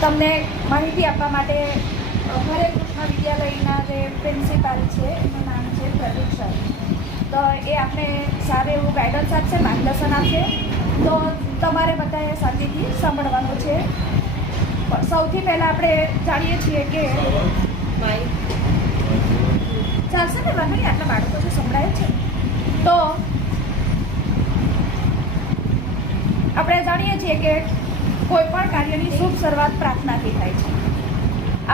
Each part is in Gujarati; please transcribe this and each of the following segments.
તમને માહિતી આપવા માટે હરે કૃષ્ણ વિદ્યાલયના જે પ્રિન્સિપાલ છે એનું નામ છે પ્રદીપ સર. તો એ આપણે સારું એવું ગાઈડન્સ આપશે, માર્ગદર્શન આપશે. તો તમારે બધાએ શાંતિથી સાંભળવાનું છે. સૌથી પહેલાં આપણે જાણીએ છીએ કે ચાલશે ને વાંધો નહીં, આટલા બાળકો જે સંભળાય છે. તો આપણે જાણીએ છીએ કે કોઈ પણ કાર્યની શુભ શરૂઆત પ્રાર્થનાથી થાય છે.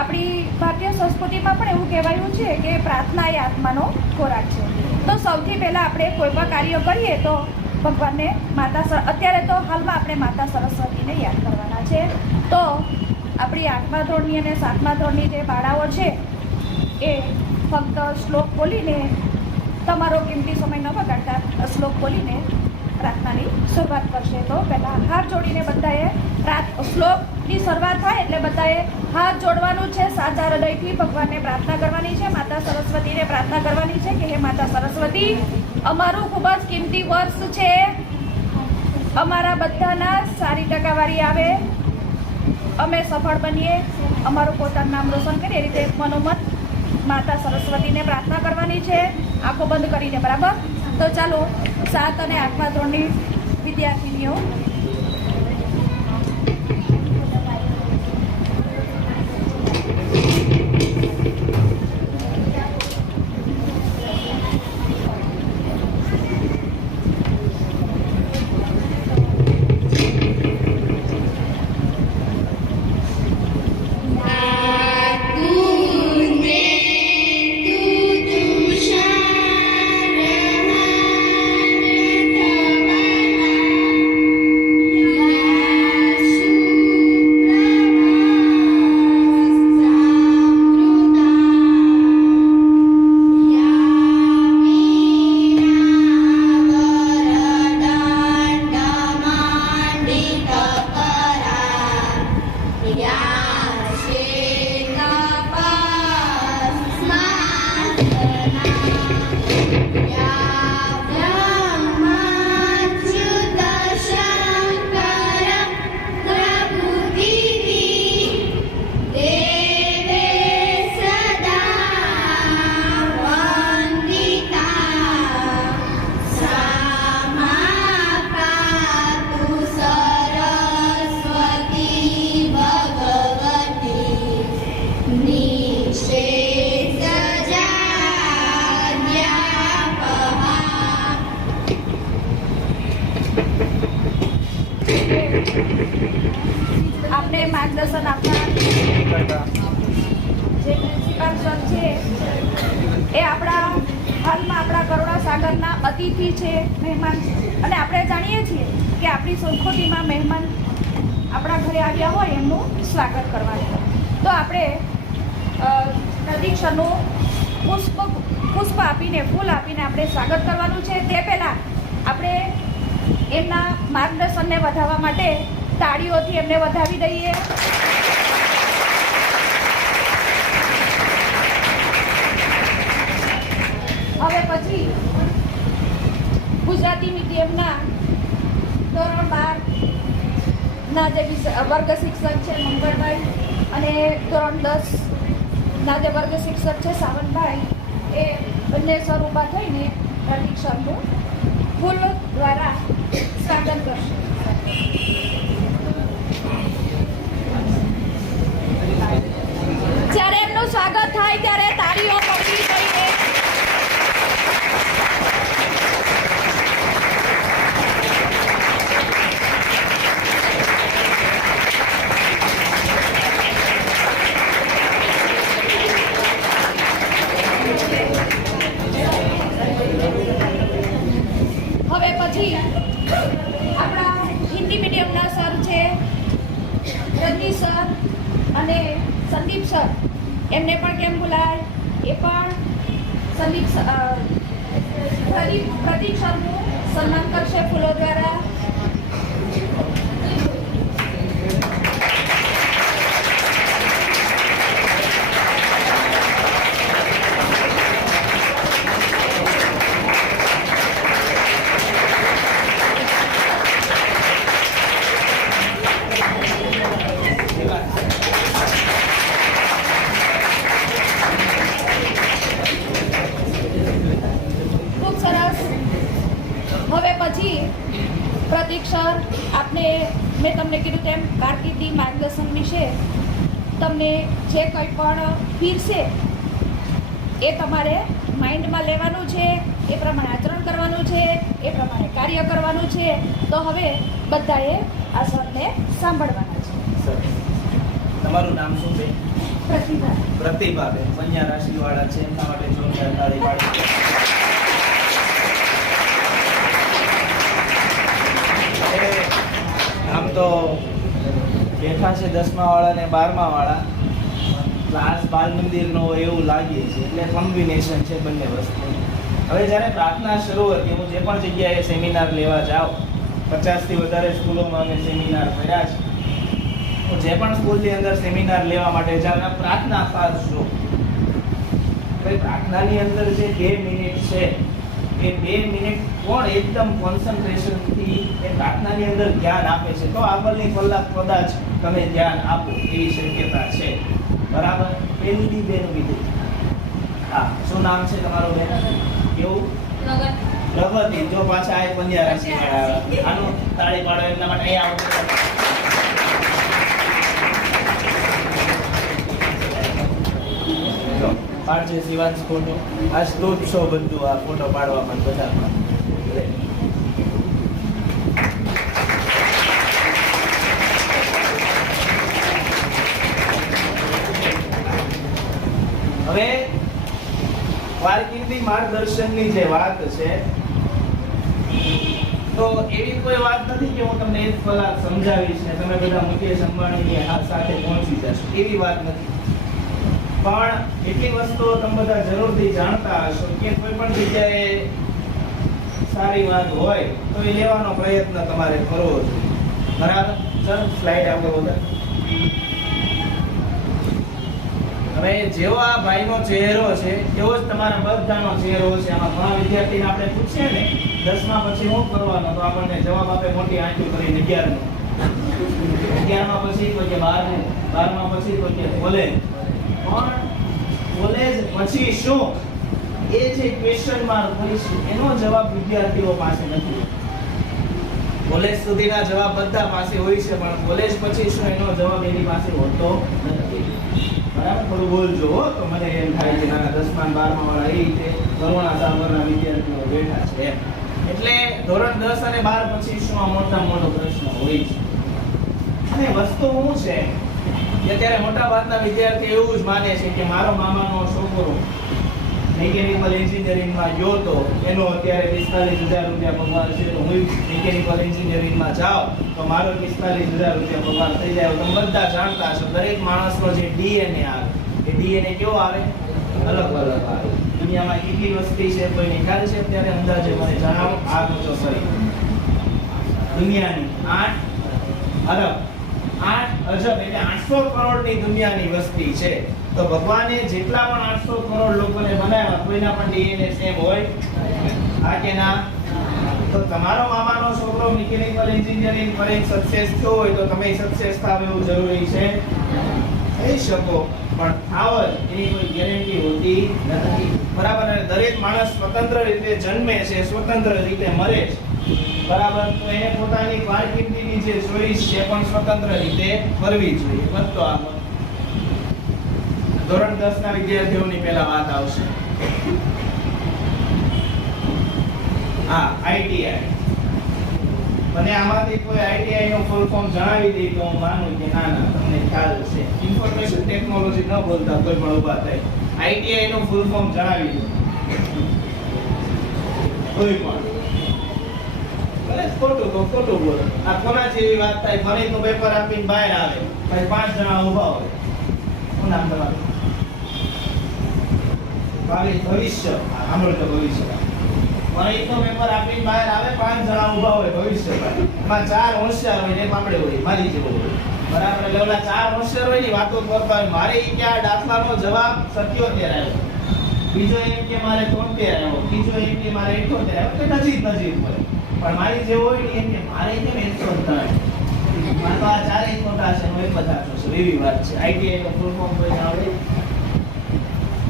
આપણી ભારતીય સંસ્કૃતિમાં પણ એવું કહેવાયું છે કે પ્રાર્થના એ આત્માનો ખોરાક છે. તો સૌથી પહેલાં આપણે કોઈ પણ કાર્ય કરીએ તો ભગવાનને અત્યારે તો હાલમાં આપણે માતા સરસ્વતીને યાદ કરવાના છે. તો આપણી 8મા ધોરણની અને 7મા ધોરણની જે બાળાઓ છે એ ફક્ત શ્લોક બોલીને, તમારો કિંમતી સમય ન બગાડતા શ્લોક બોલીને પ્રાર્થનાની શરૂઆત કરશે. તો પહેલાં હાથ જોડીને બધાએ શ્લોકની શરૂઆત થાય એટલે બધાએ હાથ જોડવાનું છે. સાચા હૃદયથી ભગવાનને પ્રાર્થના કરવાની છે, માતા સરસ્વતીને પ્રાર્થના કરવાની છે કે હે માતા સરસ્વતી, અમારું ખૂબ જ કિંમતી વર્ષ છે, અમારા બધાના સારી ટકાવારી આવે, અમે સફળ બનીએ, અમારું પોતાનું નામ રોશન કરીએ. એ રીતે મનોમન માતા સરસ્વતીને પ્રાર્થના કરવાની છે, આંખો બંધ કરીને. બરાબર? તો ચાલો 7 અને 8મા ધોરણની વિદ્યાર્થીનીઓ આપણે માર્ગદર્શન આપનાર જે પ્રિન્સિપાલ સર છે એ હાલમાં આપણા કરુણા સાગરના અતિથિ છે, મહેમાન છે. અને આપણે જાણીએ છીએ કે આપણી સંસ્કૃતિમાં મહેમાન આપણા ઘરે આવ્યા હોય એમનું સ્વાગત કરવાનું. તો આપણે પ્રદીપ સરનું પુષ્પ આપીને, ફૂલ આપીને આપણે સ્વાગત કરવાનું છે. તે પહેલાં આપણે એમના માર્ગદર્શનને વધારવા માટે તાળીઓથી એમને વધાવી દઈએ. હવે પછી ગુજરાતી મીડિયમના ધોરણ 12ના જે વર્ગ શિક્ષક છે મંગળભાઈ અને ધોરણ 10ના જે વર્ગ શિક્ષક છે સાવનભાઈ, એ બંને સર ઊભા થઈને પ્રદીપ સરનું ફૂલ દ્વારા સ્વાગત કરશે. જ્યારે એમનું સ્વાગત થાય ત્યારે તાળીઓ પડવી જોઈએ. હવે પછી આપણા હિન્દી મીડિયમના સર છે રજની સર અને સંદીપ સર, એમને પણ કેમ બોલાય, એ પણ પ્રદીપ સરનું સન્માન કરશે ફૂલો દ્વારા. તમને જે કંઈ પણ પીરશે એ તમારે માઇન્ડમાં લેવાનું છે, એ પ્રમાણે આચરણ કરવાનું છે, એ પ્રમાણે કાર્ય કરવાનું છે. તો હવે બધાએ આ સરને સાંભળવાના છે. સરસ. તમારું નામ શું છે? પ્રતિભા. પ્રતિભાબેન કન્યા રાશિવાળા છે, એમના માટે જોરદાર તાળી પાડી. આમ તો બેઠા છે 10મા વાળા ને 12મા વાળા, ક્લાસ બાલ મંદિરનો એવું લાગે છે, એટલે કોમ્બિનેશન છે બંને વસ્તુ. હવે જ્યારે પ્રાર્થના શરૂ હતી, હું જે પણ જગ્યાએ સેમિનાર લેવા જાઉં, 50થી વધારે સ્કૂલોમાં અમે સેમિનાર કર્યા છે. હું જે પણ સ્કૂલની અંદર સેમિનાર લેવા માટે જાઉં, પ્રાર્થના ખાસ છું. હવે પ્રાર્થનાની અંદર જે 2 મિનિટ છે, એ 2 મિનિટ કોણ એકદમ કોન્સન્ટ્રેશનથી એ પ્રાર્થનાની અંદર ધ્યાન આપે છે, તો આગળની કલાક કદાચ તમે ધ્યાન આપો એવી શક્યતા છે. બરાબર? પેલી દી બેનું કીધું. હા, શું નામ છે તમારું બેન? કેવું? પ્રગતિ. જો પાછા આ કન્યા રાશિ વાળા, આનું તાળી પાડો એમના માટે. અહીંયા આવો. પાડજે શિવાંશ ફોટો. આ સ્તોત છો બધું, આ ફોટો પાડવામાં બધામાં. હવે કારકિર્દી માર્ગદર્શનની જે વાત છે, તો એવી કોઈ વાત નથી કે હું તમને એક કલાક સમજાવીશ ને તમે બધા મુકેશ અંબાણીની સાથે પહોંચી જશો, એવી વાત નથી. પણ એટલી વસ્તુઓ તમે બધા જરૂરથી જાણતા હશો કે કોઈ પણ જગ્યાએ સારી વાત હોય તો એ લેવાનો પ્રયત્ન તમારે કરવો જોઈએ. બરાબર? ચાલો સ્લાઇડ આપણે બધા. હવે જેવો આ ભાઈનો ચહેરો છે એવો જ તમારા બધાનો ચહેરો છે. આમાં ઘણા વિદ્યાર્થીને આપણે પૂછીએ ને 10મા પછી શું કરવાનો, તો આપણને જવાબ આપે મોટી આંખો કરીને 11નું. 11મા પછી કોઈ કે 12નું, 12મા પછી કોઈ કે કોલેજ. પણ કોલેજ પછી શું, એ જે ક્વેશ્ચન માર્ક હોય છે એનો જવાબ વિદ્યાર્થીઓ પાસે નથી. કોલેજ સુધીના જવાબ બધા પાસે હોય છે, પણ કોલેજ પછી શું એનો જવાબ એની પાસે હોતો નથી. બરાબર? થોડું બોલજો તો મને એમ થાય કે ના 10મા 12મા વાળા એ રીતે કરુણા સાગરના વિદ્યાર્થીઓ બેઠા છે. એટલે ધોરણ 10 અને 12 પછી શું આ મોટો પ્રશ્ન હોય છે. અને વસ્તુ શું છે કે અત્યારે મોટા ભાગના વિદ્યાર્થી એવું જ માને છે કે મારો મામાનો છોકરો મિકેનિકલ એન્જિનિયરિંગમાં ગયો તો એનો અત્યારે 45,000 રૂપિયા પગાર છે, તો હું મિકેનિકલ એન્જિનિયરિંગમાં જાઉં તો મારો 45,000 રૂપિયા પગાર થઈ જાય. તમે બધા જાણતા હશો દરેક માણસનો જે ડીએનએ આવે, એ ડીએનએ કેવો આવે? અલગ અલગ આવે. દુનિયામાં કેટલી વસ્તી છે કોઈને ખ્યાલ છે? અત્યારે અંદાજે મને જણાવો. આ પૂછો સરી દુનિયાની 8 અરબ 8 અજબ એટલે 800 કરોડની દુનિયાની વસ્તી છે. તો ભગવાને જેટલા પણ 800 કરોડ લોકોને બનાવ્યા, કોઈના પણ ડીએનએ સેમ હોય? હા કે ના? તો તમારો મામાનો છોકરો મિકેનિકલ એન્જિનિયરિંગ કરીને સક્સેસ થયો હોય તો તમે સક્સેસ થાવ એવું જરૂરી છે? થઈ શકો, પણ થાવ જ એની કોઈ ગેરંટી હોતી નથી. બરાબર? અને દરેક માણસ સ્વતંત્ર રીતે જન્મે છે, સ્વતંત્ર રીતે મરે છે. બરાબર? તો એને પોતાની કારકિર્દીની જે ચોઈસ છે પણ સ્વતંત્ર રીતે કરવી જોઈએ. બધો આ ધોરણ 10 ના વિદ્યાર્થીઓની પહેલા વાત આવશે. હા, આઈટીઆઈ. મને આમાંથી કોઈ આઈટીઆઈ નો ફૂલ ફોર્મ જણાવી દે તો હું માનું કે ના તમને ખ્યાલ છે. ઇન્ફોર્મેશન ટેકનોલોજી ન બોલતા કોઈ પણ ઊભા થાય. આઈટીઆઈ નું ફૂલ ફોર્મ જણાવી દો કોઈ પણ. ભલે ખોટું તો ખોટું બોલો. આ કોના જેવી વાત થાય? ગણિતનું પેપર આપીને બહાર આવે, પછી 5 જણા ઊભા હોય. શું નામ તમારું? ભવિષ્ય. સાંભળો તો ભવિષ્ય. ગણિતનું પેપર આપીને બહાર આવે, 5 જણા ઊભા હોય ભવિષ્ય. એમાં 4 હોશિયાર હોય ને એક આપણે હોય, મારી જેવો હોય. બરાબર? એટલે ઓલા 4 હોશિયાર હોય ની વાતો કરતા હોય. મારે ઈ કે આ દાખલાનો જવાબ 77 આવ્યો, બીજો એમ કે મારે 73 આવ્યો, બીજો એમ કે મારે 78 આવ્યો. તો નજીક હોય. પણ મારી જેવો હોય ને એમ કે મારે કેમ 103. મારે તો આ 4 ખોટા છે, હું 50 છું. એવી વાત છે. આઈટીઆઈ નો ફૂલ ફોર્મ કોઈ આવડે?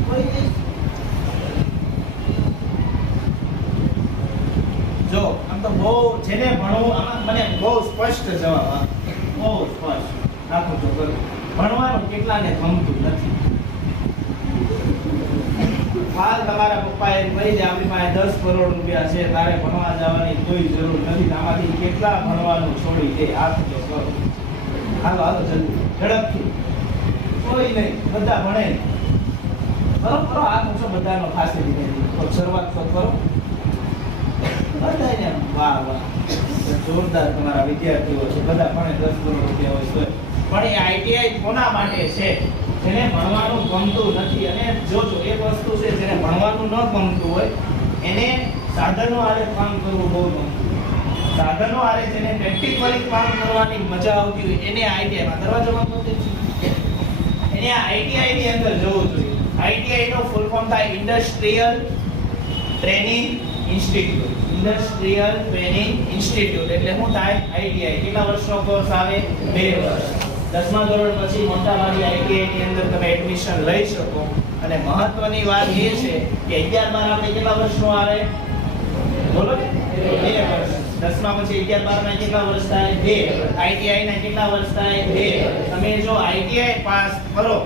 કોઈ? જો આમ તો બહુ જેને ભણવું આમાં મને બહુ સ્પષ્ટ જવાબ બહુ સ્પષ્ટ રાખો છો. ભણવાનું કેટલાને ગમતું નથી. હાલ તમારા પપ્પાએ કહી દે આપણી પાસે 10 કરોડ રૂપિયા છે, તારે ભણવા જવાની કોઈ જરૂર નથી. આમાંથી કેટલા ભણવાનું છોડી દે, હાથ તો કરો. હાલો હાલો જલ્દી ઝડપથી. કોઈ નહીં, બધા ભણે. કરો કરો, હાથ ઊંચો બધાનો ખાસી દીધે. તો શરૂઆત તો કરો બધાને. વાહ વાહ, જોરદાર તમારા વિદ્યાર્થીઓ છે, બધા ભણે. 10 કરોડ રૂપિયા હોય તો પણ એ આઈટીઆઈ કોના માટે છે? જેને ભણવાનું ગમતું નથી. અને જોજો એક વસ્તુ છે, જેને ભણવાનું ન ગમતું હોય એને સાધનો આરે કામ કરવું બહુ ગમતું. સાધનો આરે જેને પ્રેક્ટિકલી કામ કરવાની મજા આવતી હોય એને આઈટીઆઈ માં દરવાજો બંધ કરી દે. એને આઈટીઆઈ ની અંદર જવું જોઈએ. આઈટીઆઈ નો ફૂલ ફોર્મ થાય industrial training institute. Industrial training institute એટલે શું થાય? આઈટીઆઈ. કેટલા વર્ષનો કોર્સ આવે? 2 વર્ષ. 10મા ધોરણ પછી મોટાભાગે આઈટીઆઈ ની અંદર તમે એડમિશન લઈ શકો. અને મહત્વની વાત એ છે કે 11 12 આપણે કેટલા વર્ષનો આવે? બોલો ને, 2 વર્ષ. 10મા પછી 11 12 ના કેટલા વર્ષ થાય? 2. આઈટીઆઈ ના કેટલા વર્ષ થાય? 2. તમે જો આઈટીઆઈ પાસ કરો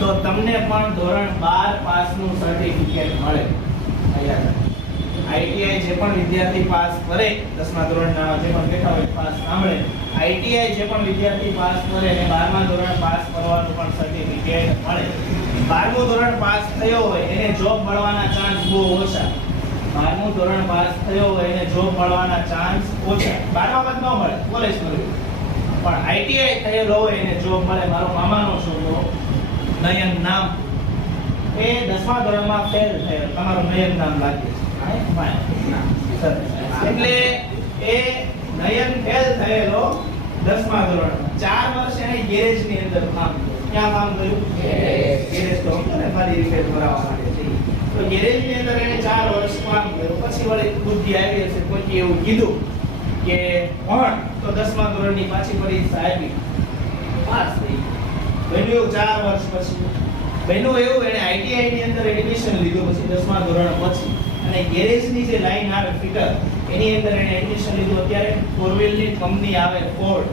તો તમને પણ ધોરણ 12 પાસનું સર્ટિફિકેટ મળે. આઈટીઆઈ જે પણ વિદ્યાર્થી પાસ કરે, 10મા ધોરણના જે પણ બેઠા હોય પાસ સાંભળે, આઈટીઆઈ જે પણ વિદ્યાર્થી પાસ કરે એને 12મા ધોરણ પાસ કરવાનું પણ સર્ટિફિકેટ મળે. 12મું ધોરણ પાસ થયો હોય એને જોબ મળવાના ચાન્સ બહુ ઓછા. 12મું ધોરણ પાસ થયો હોય એને જોબ મળવાના ચાન્સ ઓછા. 12માં ન મળે, કોલેજ કર્યું. પણ આઈટીઆઈ થયેલો હોય એને જોબ મળે. મારો મામાનો છોકરો નયન નામ, એ 10મા ધોરણમાં ફેલ થયો. તમારું નયન નામ લાગે છે? એટલે એ નયન ફેલ થયેલો 10મા ધોરણમાં 4 વર્ષ એને ગેરેજ ની અંદર કામ કર્યું. ક્યાં કામ કર્યું? ગેરેજ તો ને મારી રિપેર કરાવવા માટે છે. તો ગેરેજ ની અંદર એને 4 વર્ષ કામ કર્યું. પછી વળી બુદ્ધિ આવી હશે, કોઈ એવું કીધું કે ભણ. તો 10મા ધોરણની પાછી પરીક્ષા આપી, પાસ થઈ. બન્યું 4 વર્ષ પછી બન્યું એવું એને આઈટીઆઈ ની અંદર એડમિશન લીધું પછી 10મા ધોરણ પછી. અને ગેરેજની જે લાઈન આવે ફિટર, એની અંદર એને એડમિશન લીધું. અત્યારે ફોર વ્હીલ ની કંપની આવે ફોર્ડ,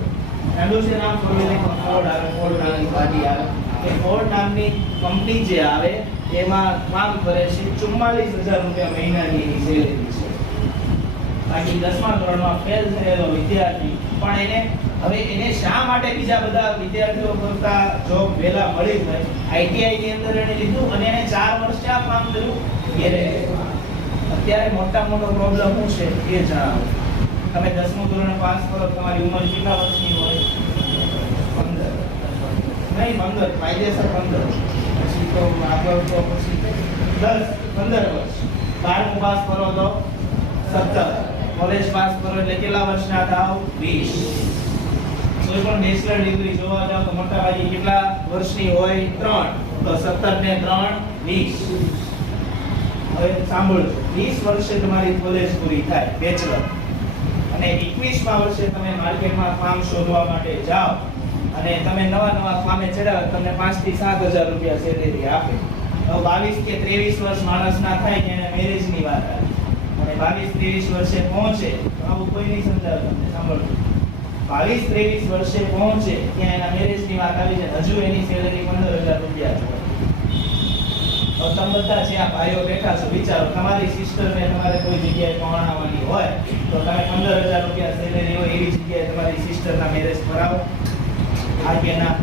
નાનું છે નામ ફોર વ્હીલ ની ફોર્ડ આવે, ફોર્ડ નામની ગાડી આવે. એ ફોર્ડ નામની કંપની જે આવે એમાં કામ કરે છે. 44,000 રૂપિયા મહિનાની એની સેલેરી છે. બાકી 10મા ધોરણમાં ફેલ થયેલો વિદ્યાર્થી પણ એને હવે એને શા માટે બીજા બધા વિદ્યાર્થીઓ કરતા જોબ વહેલા મળી હોય? આઈટીઆઈ ની અંદર એને લીધું અને એને 4 વર્ષ ક્યાં કામ કર્યું? ગેરેજ. અત્યારે મોટો પ્રોબ્લેમ શું છે એ જણાવો. તમે 10મું ધોરણ પાસ કરો, તમારી ઉંમર કેટલા વર્ષની હોય? 15. નહીં 15, કાયદેસર 15. પછી તો આગળ તો પછી 10 15 વર્ષ. 12મું પાસ કરો તો 17. કોલેજ પાસ કરો એટલે કેટલા વર્ષના થાવ? 20. કોઈ પણ બેચલર ડિગ્રી જોવા જાવ તો મોટા ભાગે કેટલા વર્ષની હોય? 3. તો 17 ને 3 20. હવે સાંભળજો, 20 વર્ષે તમારી કોલેજ પૂરી થાય બેચલર, અને 21મા વર્ષે તમે માર્કેટમાં કામ શોધવા માટે જાઓ અને તમે નવા કામે ચડાવો, તમને 5 થી 7,000 રૂપિયા સેલેરી આપે. હવે 22 કે 23 વર્ષ માણસના થાય કે એને મેરેજની વાત આવે અને 22 23 વર્ષે પહોંચે તો આવું કોઈ નહીં સમજાવે તમને. સાંભળજો, 22 23 વર્ષે પહોંચે ત્યાં એના મેરેજની વાત આવી છે, હજુ એની સેલેરી 15,000 રૂપિયા છે. હવે તમે બધા જે આ ભાઈઓ બેઠા છો, વિચારો તમારી સિસ્ટરને તમારે કોઈ જગ્યાએ પરણાવવાની હોય તો તમે 15,000 રૂપિયા સેલેરી હોય એવી જગ્યાએ તમારી સિસ્ટરના મેરેજ કરાવો? આ કે ના?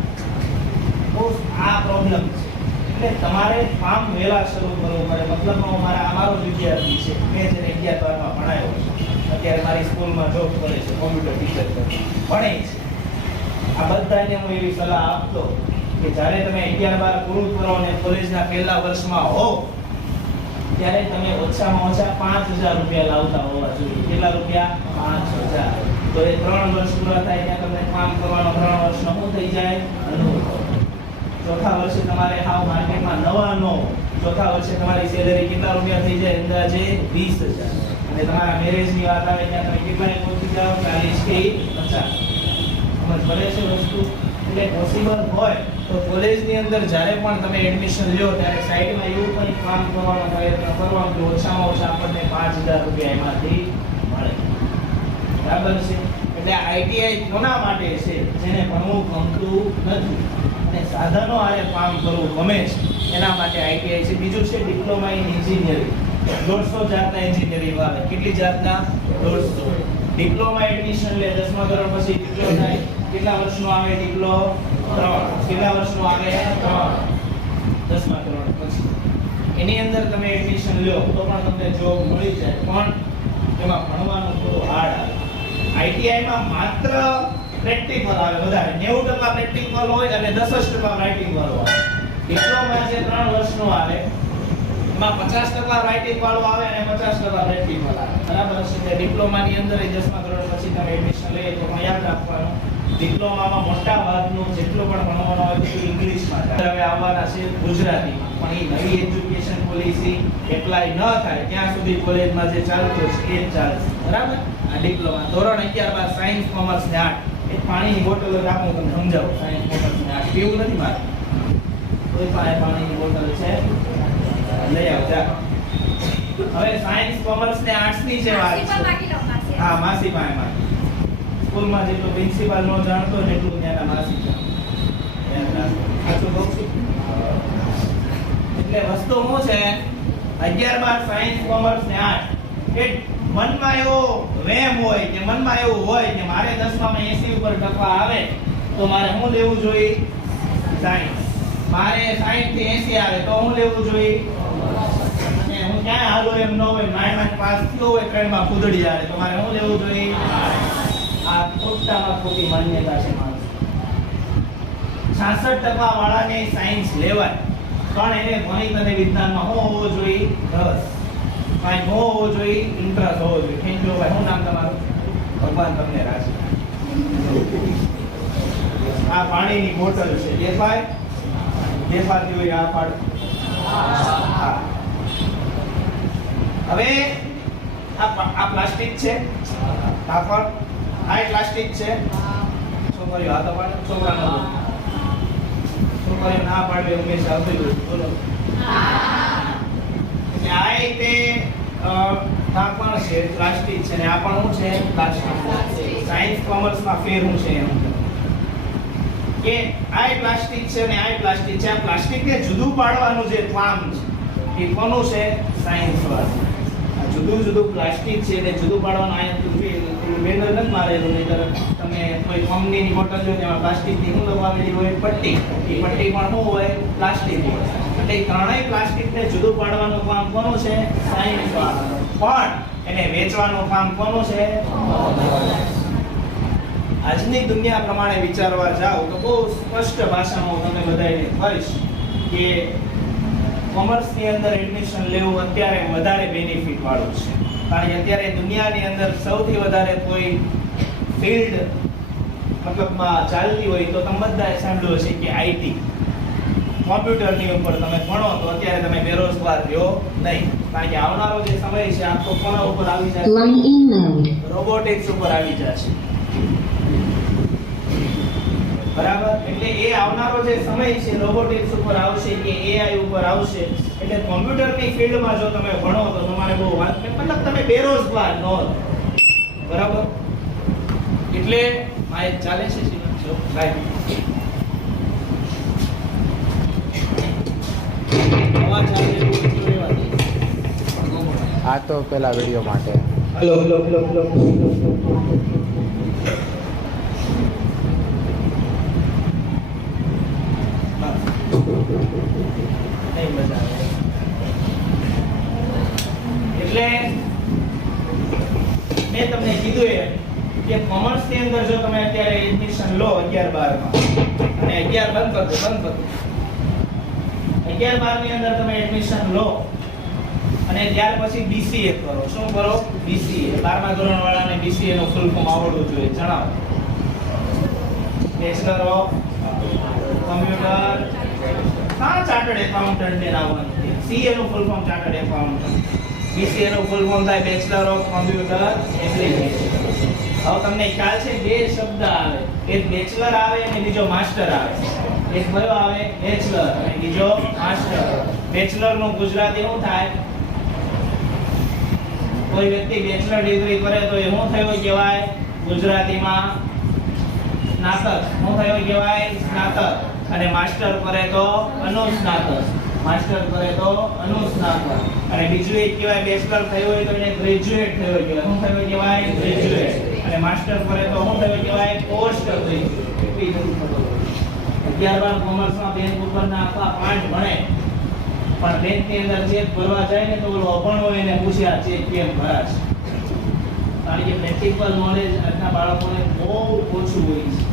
તો આ પ્રોબ્લેમ છે. એટલે તમારે કામ વહેલા શરૂ કરવું પડે. મતલબ અમારો જ વિદ્યાર્થી છે, મેં જેને 11 12માં ભણાયો છે, અત્યારે મારી સ્કૂલમાં જોબ કરે છે, કોમ્પ્યુટર ટીચર તરીકે ભણે છે. આ બધાને હું એવી સલાહ આપતો કે જ્યારે તમે 11 12 પૂરું કરો અને કોલેજના પહેલા વર્ષમાં હો ત્યારે તમે ઓછામાં ઓછા 5,000 રૂપિયા લાવતા હોવા જોઈએ. કેટલા રૂપિયા? 5,000. તો એ 3 વર્ષ પૂરા થાય ત્યાં તમને કામ કરવાનો 3 વર્ષનો શું થઈ જાય? અનુભવ. ચોથા વર્ષે તમારે હાવ માર્કેટમાં નવા નો, ચોથા વર્ષે તમારી સેલેરી કેટલા રૂપિયા થઈ જાય? અંદાજે 20,000. અને તમારા મેરેજની વાત આવે ત્યાં તમે કેટલાએ પહોંચી જાઓ? 40 થી 50. સમજ પડે છે વસ્તુ? એટલે પોસિબલ હોય તો કોલેજની અંદર જ્યારે પણ તમે એડમિશન લ્યો ત્યારે સાઈડમાં એવું કંઈ કામ કરવાનો પ્રયત્ન કરવાનો કે ઓછામાં ઓછા આપણને 5,000 રૂપિયા એમાંથી મળે. બરાબર છે? એટલે આઈટીઆઈ કોના માટે છે? જેને ભણવું ગમતું નથી અને સાધનો આરે કામ કરવું ગમે છે એના માટે આઈટીઆઈ છે. બીજું છે ડિપ્લોમા ઇન એન્જિનિયરિંગ. 150 જાતના એન્જિનિયરિંગ આવે. કેટલી જાતના? 150. ડિપ્લોમા એડમિશન લે 10મા ધોરણ પછી ડિપ્લો થાય. કેટલા વર્ષનું આવે ડિપ્લો? 3. કેટલા વર્ષનું આવે? 3. 10મા ધોરણ પછી એની અંદર તમે એડમિશન લ્યો તો પણ તમને જોબ મળી જાય, પણ એમાં ભણવાનું થોડું હાર્ડ આવે. આઈટીઆઈ માં માત્ર પ્રેક્ટિકલ આવે વધારે, 90% પ્રેક્ટિકલ હોય અને 10% રાઇટિંગ વાળું આવે. ડિપ્લોમા જે 3 વર્ષનું આવે એમાં 50% રાઇટિંગ વાળું આવે અને 50% પ્રેક્ટિકલ આવે. બરાબર છે? એટલે ડિપ્લોમાની અંદર 10મા ધોરણ પછી તમે એડમિશન લઈએ તો પણ યાદ રાખવાનું, ડિપ્લોમામાં મોટા ભાગનું જેટલું પણ ભણવાનું હોય તે ઇંગ્લિશમાં થાય. હવે આવવાના છે ગુજરાતીમાં, પણ એ નવી એજ્યુકેશન પોલિસી એપ્લાય ન થાય ત્યાં સુધી કોલેજમાં જે ચાલતું છે એ જ ચાલશે. બરાબર? આ ડિપ્લોમા ધોરણ 11 બાર સાયન્સ, કોમર્સ ને આર્ટ. એક પાણીની બોટલ જ આપું તમને સમજાવું. સાયન્સ, કોમર્સ ને આર્ટ પીવું નથી મારે. કોઈ પાસે પાણીની બોટલ છે લઈ આવ જા. હવે સાયન્સ, કોમર્સ ને આર્ટ્સ ની જે વાત છે, હા માસી પાસે સ્કૂલમાં જેટલું પ્રિન્સિપાલ નો જાણતો ને એટલું ત્યાંના માસી જાણતો. સાચું કહું છું? એટલે વસ્તુ શું છે, 11 બાર સાયન્સ, કોમર્સ ને આર્ટ એ મનમાં એવો વેમ હોય કે મનમાં એવું હોય કે મારે 10માં 80 ઉપર ટકા આવે તો મારે શું લેવું જોઈએ? સાયન્સ. મારે 60 થી 80 આવે તો હું લેવું જોઈએ? અને હું ક્યાં હાલો એમ ન હોય, 9 પાસ થયો હોય 3 માં ફૂદડી આવે તો મારે શું લેવું જોઈએ? આ ખોટામાં ખોટી માન્યતા છે માણસ. 66% વાળાને સાયન્સ લેવાય, પણ એને ગણિત અને વિજ્ઞાનમાં શું હોવો જોઈએ? રસ. કાંઈ હોવો જોઈએ, ઇન્ટરેસ્ટ હોવો જોઈએ. થેન્ક યુ ભાઈ. શું નામ તમારું? ભગવાન તમને રાખે. આ પાણીની બોટલ છે, દેખાય? દેખાતી હોય આ પાડ. હા. હવે આ પ્લાસ્ટિક છે, કાપડ. આ પ્લાસ્ટિક છે. છોકરીઓ હાથ પાડે, છોકરાનો છોકરીઓ ના પાડે હંમેશા આવતી હોય. બોલો. એટલે આ તે કાપડ છે, પ્લાસ્ટિક છે ને આ પણ શું છે? પ્લાસ્ટિક. સાયન્સ, કોમર્સ માં ફેર શું છે એમ કે આ પ્લાસ્ટિક છે ને આ પ્લાસ્ટિક છે. આ પ્લાસ્ટિકને જુદું પાડવાનું જે કામ છે એ કોનું છે? સાયન્સ વાળું. આ જુદું જુદું પ્લાસ્ટિક છે ને જુદું પાડવાનું આયા બેનર નથી મારેલું. નહીંતર તમે કોઈ કંપનીની બોટલ જો તેમાં પ્લાસ્ટિકની શું લગાવેલી હોય? પટ્ટી. એ પટ્ટી પણ શું હોય? પ્લાસ્ટિક હોય. એટલે ત્રણેય પ્લાસ્ટિકને જુદું પાડવાનું કામ કોનું છે? સાયન્સ વાળાનું. પણ એને વેચવાનું કામ કોનું છે? આજની દુનિયા પ્રમાણે વિચારવા જાવ તો બહુ સ્પષ્ટ ભાષામાં તમને બધાને કહીશ કે કોમર્સની અંદર એડમિશન લેવું અત્યારે વધારે બેનિફિટ વાળું છે. કારણ કે અત્યારે દુનિયાની અંદર સૌથી વધારે કોઈ ફિલ્ડ મતલબમાં ચાલતી હોય તો તમે બધાએ સાંભળ્યું છે કે આઈટી, કોમ્પ્યુટરની ઉપર તમે ભણો તો અત્યારે તમે બેરોજગાર રહ્યો નહીં. કારણ કે આવનારો જે સમય છે આ તો કોના ઉપર આવી જશે? રોબોટિક્સ ઉપર આવી જશે. બરાબર? એટલે એ આવનારો જે સમય છે રોબોટિક્સ ઉપર આવશે કે એઆઈ ઉપર આવશે. એટલે કોમ્પ્યુટરની ફિલ્ડમાં જો તમે ભણો તો તમારે બહુ મતલબ તમે બેરોજગાર ન રહો. બરાબર? એટલે માય ચાલે છે જીવન જો લાઈફ. અવાજ આવે તો રેવા દે. આ તો પેલા વિડિયો માટે. Hello hello hello hello. નહીં મજા આવે. એટલે મેં તમને કીધું એમ કે કોમર્સ ની અંદર જો તમે અત્યારે એડમિશન લો 11 12 માં અને 11 બંધ કરજો 11 12 ની અંદર તમે એડમિશન લો અને ત્યાર પછી BCA કરો. શું કરો? BCA. 12મા ધોરણ વાળાને BCA નું ફૂલ ફોર્મ આવડવું જોઈએ. જણાવો. Bachelor of computer chartered accountant ને આવવાનું. CA નું full form chartered accountant. BCA નું ફૂલ ફોર્મ થાય બેચલર ઓફ કમ્પ્યુટર એપ્લિકેશન. હવે તમને ખ્યાલ છે બે શબ્દ આવે, એક બેચલર આવે અને બીજો માસ્ટર આવે. એક કયો આવે? બેચલર અને બીજો માસ્ટર. બેચલર નું ગુજરાતી શું થાય? કોઈ વ્યક્તિ બેચલર ડિગ્રી કરે તો એ શું થયો કહેવાય? ગુજરાતીમાં સ્નાતક. શું થયો કહેવાય? સ્નાતક. અને માસ્ટર કરે તો અનુસ્નાતક. માસ્ટર કરે તો અનુસ્નાતક. અને બીજું એક કહેવાય બેચલર થયો હોય તો એને ગ્રેજ્યુએટ થયો કહેવાય. શું થયો કહેવાય? ગ્રેજ્યુએટ. અને માસ્ટર કરે તો શું થયો કહેવાય? Post graduate. એટલી બધું ખબર હોય. 11 કોમર્સમાં બેંક ઉપરના આખા પાઠ ભણે પણ બેંકની અંદર ચેક ભરવા જાય ને તો ઓલો અભણ હોય એને પૂછે આ ચેક કેમ ભરાશ? કારણ કે પ્રેક્ટિકલ નોલેજ આજના બાળકોને બહુ ઓછું હોય છે.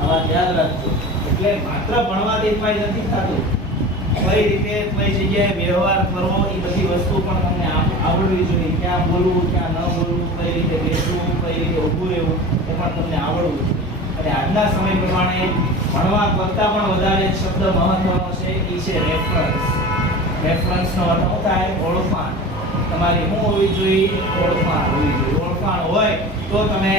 આવા યાદ રાખજો. એટલે માત્ર ભણવાથી જ કાંઈ નથી થતું. કઈ રીતે કઈ જગ્યાએ વ્યવહાર કરવો એ બધી વસ્તુ પણ તમને આવડવી જોઈએ. ક્યાં બોલવું, ક્યાં ન બોલવું, કઈ રીતે બેસવું, કઈ રીતે ઊભું રહેવું એ પણ તમને આવડવું જોઈએ. અને આજના સમય પ્રમાણે ભણવા કરતાં પણ વધારે શબ્દ મહત્વનો છે એ છે રેફરન્સ. રેફરન્સનો અર્થ શું થાય? ઓળખાણ. તમારી શું હોવી જોઈએ? ઓળખાણ હોવી જોઈએ. ઓળખાણ હોય તો તમે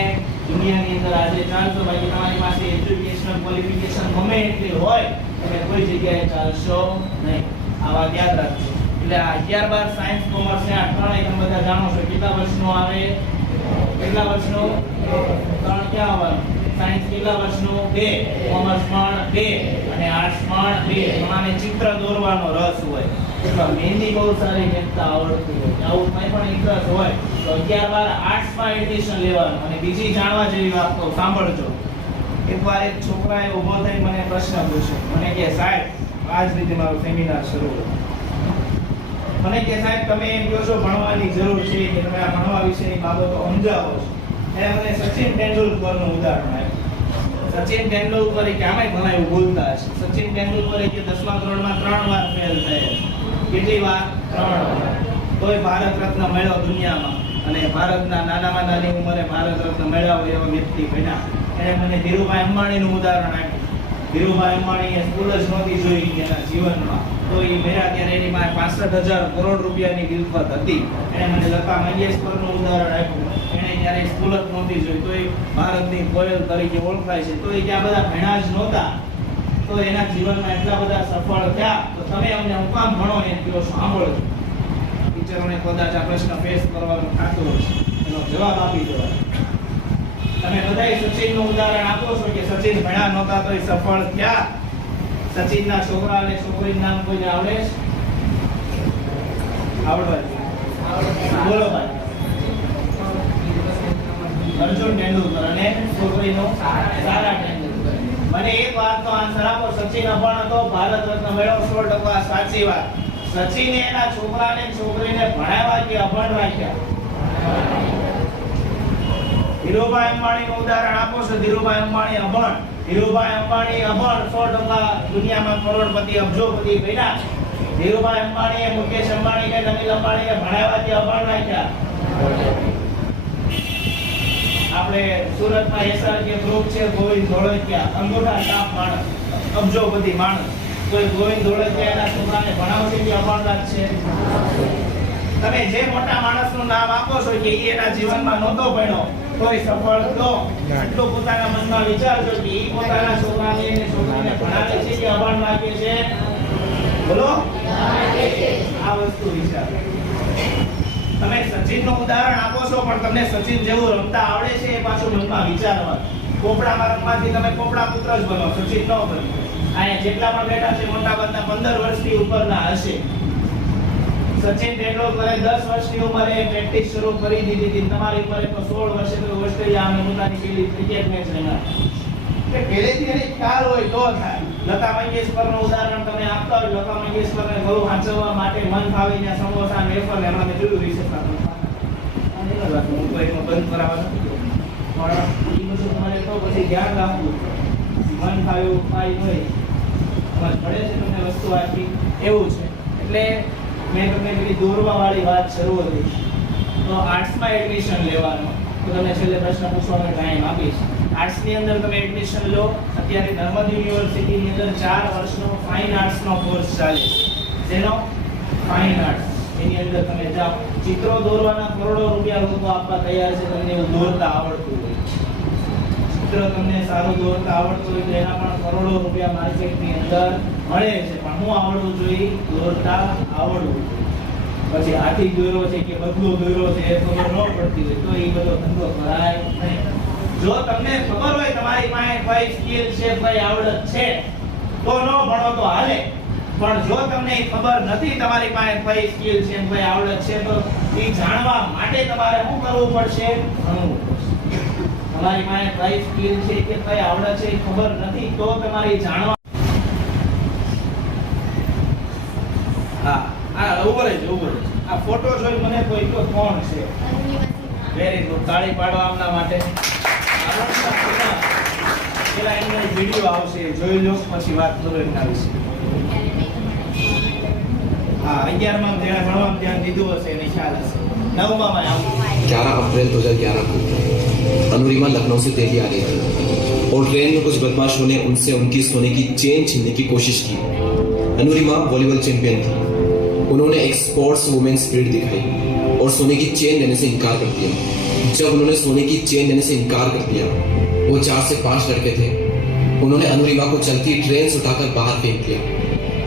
દુનિયાની અંદર આજે ચાલશો. બાકી તમારી પાસે એજ્યુકેશનલ ક્વોલિફિકેશન ગમે એટલી હોય તમે કોઈ જગ્યાએ ચાલશો નહીં. આ વાત યાદ રાખજો. એટલે આ 11 12 સાયન્સ કોમર્સ ને આ ત્રણેય તમે બધા જાણો છો. કેટલા વર્ષનો આવે? કેટલા વર્ષનો? 3 ક્યાં આવવાનું? સાયન્સ કેટલા વર્ષનું? 2. કોમર્સ પણ 2 અને આર્ટ્સ પણ 2. તમારે ચિત્ર દોરવાનો રસ હોય અથવા મહેંદી બહુ સારી મૂકતા આવડતું હોય, આવું કંઈ પણ ઇન્ટરેસ્ટ હોય તો 11 12 આર્ટ્સમાં એડમિશન લેવાનું. અને બીજી જાણવા જેવી વાત તો સાંભળજો. એકવાર એક છોકરાએ ઊભો થઈ મને પ્રશ્ન પૂછ્યો. મને કહે સાહેબ આ જ રીતે મારો સેમિનાર શરૂ હતો. મને કહે સાહેબ તમે એમ કહો છો ભણવાની જરૂર છે કે તમે આ ભણવા વિશેની બાબતો સમજાવો છો. એને મને સચિન તેંડુલકરનું ઉદાહરણ આપ્યું. સચિન તેંડુલકર કે આમાંય ઘણા એવું બોલતા હશે. સચિન તેંડુલકર કે 10મા ધોરણમાં 3 વાર ફેલ થયેલ. કેટલી વાર? 3 વાર. તોય ભારત રત્ન મળ્યો દુનિયામાં. અને ભારતના નાનામાં નાની ઉંમરે ભારત રત્ન મળ્યા હોય એવા વ્યક્તિ બન્યા. એને મને ધીરુભાઈ અંબાણીનું ઉદાહરણ આપ્યું. ધીરુભાઈ અંબાણીએ સ્કૂલ જ નહોતી જોઈ એના જીવનમાં. તો એ મેળા ત્યારે એની પાસે 65,000 કરોડ રૂપિયાની મિલકત હતી. એને મને લતા મંગેશકરનું ઉદાહરણ આપ્યું. એને ત્યારે સ્કૂલ જ નહોતી જોઈ તો એ ભારતની કોયલ તરીકે ઓળખાય છે. તો એ જ્યાં બધા ભણ્યા જ નહોતા તો એના જીવનમાં એટલા બધા સફળ થયા. તો તમે અમને હું કામ ભણો એમ કહો સાંભળો. ટીચરોને કદાચ આ પ્રશ્ન ફેસ કરવાનો થતો હશે, એનો જવાબ આપી દેવાનો. તમે બધાય સચિનનું ઉદાહરણ આપો છો કે સચિન ભણ્યા નહોતા તો એ સફળ થયા. સચિનના છોકરા અને છોકરીનું નામ કોઈને આવડે છે? આવડવા જોઈએ. બોલો ભાઈ. અર્જુન તેંડુલકર અને છોકરીનું સારા તેંડુલકર. મને એક વાતનો આન્સર આપો. સચિન અભણ હતો, ભારત રત્ન મેળવ્યો 100% સાચી વાત. સચિને એના છોકરાને છોકરીને ભણાવ્યા કે અભણ રાખ્યા? ધીરુભાઈ અંબાણીનું ઉદાહરણ આપો છો. ધીરુભાઈ અંબાણી અભણ. ધીરુભાઈ અંબાણી અભણ 100% દુનિયામાં કરોડપતિ અબજોપતિ બન્યા. ધીરુભાઈ અંબાણીએ મુકેશ અંબાણીને અનિલ અંબાણીને ભણાવ્યા કે અભણ રાખ્યા? આપણે સુરતમાં એસઆર કે ગ્રુપ છે, ગોવિંદ ધોળકિયા અંગૂઠા છાપ માણસ, અબજોપતિ માણસ. કોઈ ગોવિંદ ધોળકિયા એના છોકરાને ભણાવશે કે અભણ રાખશે? તમે જે મોટા માણસનું નામ આપો છો કે એના જીવનમાં નહોતો ભણ્યો તોય સફળ તો એટલું પોતાના મનમાં વિચારજો કે એ પોતાના છોકરાને અને છોકરીને ભણાવે છે કે અભણ રાખે છે? બોલો. આ વસ્તુ વિચારો. તમે સચિનનું ઉદાહરણ આપો છો પણ તમને સચિન જેવું રમતા આવડે છે એ પાછું મનમાં વિચારવા. કોપડામાં રમવાથી તમે કોપડા પુત્ર જ બનો, સચિન ન બનો. અહીંયા જેટલા પણ બેઠા છે મોટા ભાગના 15 વર્ષથી ઉપરના હશે. સચિન તેંડુલકરે 10 વર્ષની ઉંમરે પ્રેક્ટિસ શરૂ કરી દીધી હતી. તમારી ઉંમરે તો 16 વર્ષે તો ઓસ્ટ્રેલિયા અને પોતાની પેલી ક્રિકેટ મેચ રમ્યા. કે પહેલેથી એને ખ્યાલ હોય તો થાય. લતા મંગેશકરનું ઉદાહરણ તમે આપતા હોય. લતા મંગેશકરને ઘણું વાંચવા માટે મન ફાવીને સમોસા વેફર એમાં મેં જોયું રિસર્ચમાં હું તો એનો બંધ કરાવવા નથી ગયો. પણ એ બધું તમારે તો પછી ધ્યાન રાખવું. મન ફાવ્યું ફાઈ હોય તમારે પડે છે તમને વસ્તુ આપી એવું છે. એટલે મેં તમને પેલી દોરવાવાળી વાત શરૂ હતી. તો આર્ટ્સમાં એડમિશન લેવાનું તો તમને છેલ્લે પ્રશ્ન પૂછવાનો ટાઈમ આપીશ. આર્ટ્સની અંદર તમે એડમિશન લો. અત્યારે નર્મદ યુનિવર્સિટીની અંદર 4 વર્ષનો ફાઇન આર્ટ્સનો કોર્સ ચાલે છે. જેનો ફાઇન આર્ટ્સ. એની અંદર તમે જાઓ. ચિત્રો દોરવાના કરોડો રૂપિયા લોકો આપવા તૈયાર છે તમને એવું દોરતા આવડતું હોય. ચિત્ર તમને સારું દોરતા આવડતું હોય તો એના પણ કરોડો રૂપિયા માર્કેટની અંદર મળે છે. પણ હું આવડવું જોઈએ? દોરતા આવડવું. પછી હાથી દોરો છે કે બદલો દોરો છે એ ખબર ન પડતી હોય તો એ બધો ધંધો કરાય નહીં. જો તમને ખબર હોય તમારી પાસે કઈ સ્કિલ છે કઈ આવડત છે તો ન ભણો તો હાલે, પણ જો તમને ખબર નથી તમારી પાસે કઈ સ્કિલ છે કઈ આવડત છે તો એ જાણવા માટે તમારે શું કરવું પડશે? ભણવું પડશે. તમારી પાસે કઈ સ્કિલ છે કે કઈ આવડત છે એ ખબર નથી તો તમારે જાણવા. હા આ ઉપર જ આ ફોટો જોઈ મને કોઈ તો કોણ છે? વેરી ગુડ, તાળી પાડો આમના માટે. પેલા એનો વિડિયો આવશે જોઈ લો પછી વાત કરો એના વિશે. હા 11માં જેણે ભણવામાં ધ્યાન દીધું હશે એની ખ્યાલ હશે. 9માં આવું 11 अप्रैल 2011 को अनुरिमा लखनऊ से दिल्ली आ रही थी और ट्रेन में कुछ बदमाशों ने उनसे उनकी सोने की चेन छीनने की कोशिश की। अनुरिमा वॉलीबॉल चैंपियन थी। उन्होंने एक स्पोर्ट्स वुमेन स्पिरिट दिखाई और सोने की चेन देने से इनकार कर दिया। जब उन्होंने सोने की चेन देने से इनकार कर दिया, वो 4 से 5 लड़के थे, उन्होंने अनुरिमा को चलती ट्रेन से उठाकर बाहर फेंक दिया।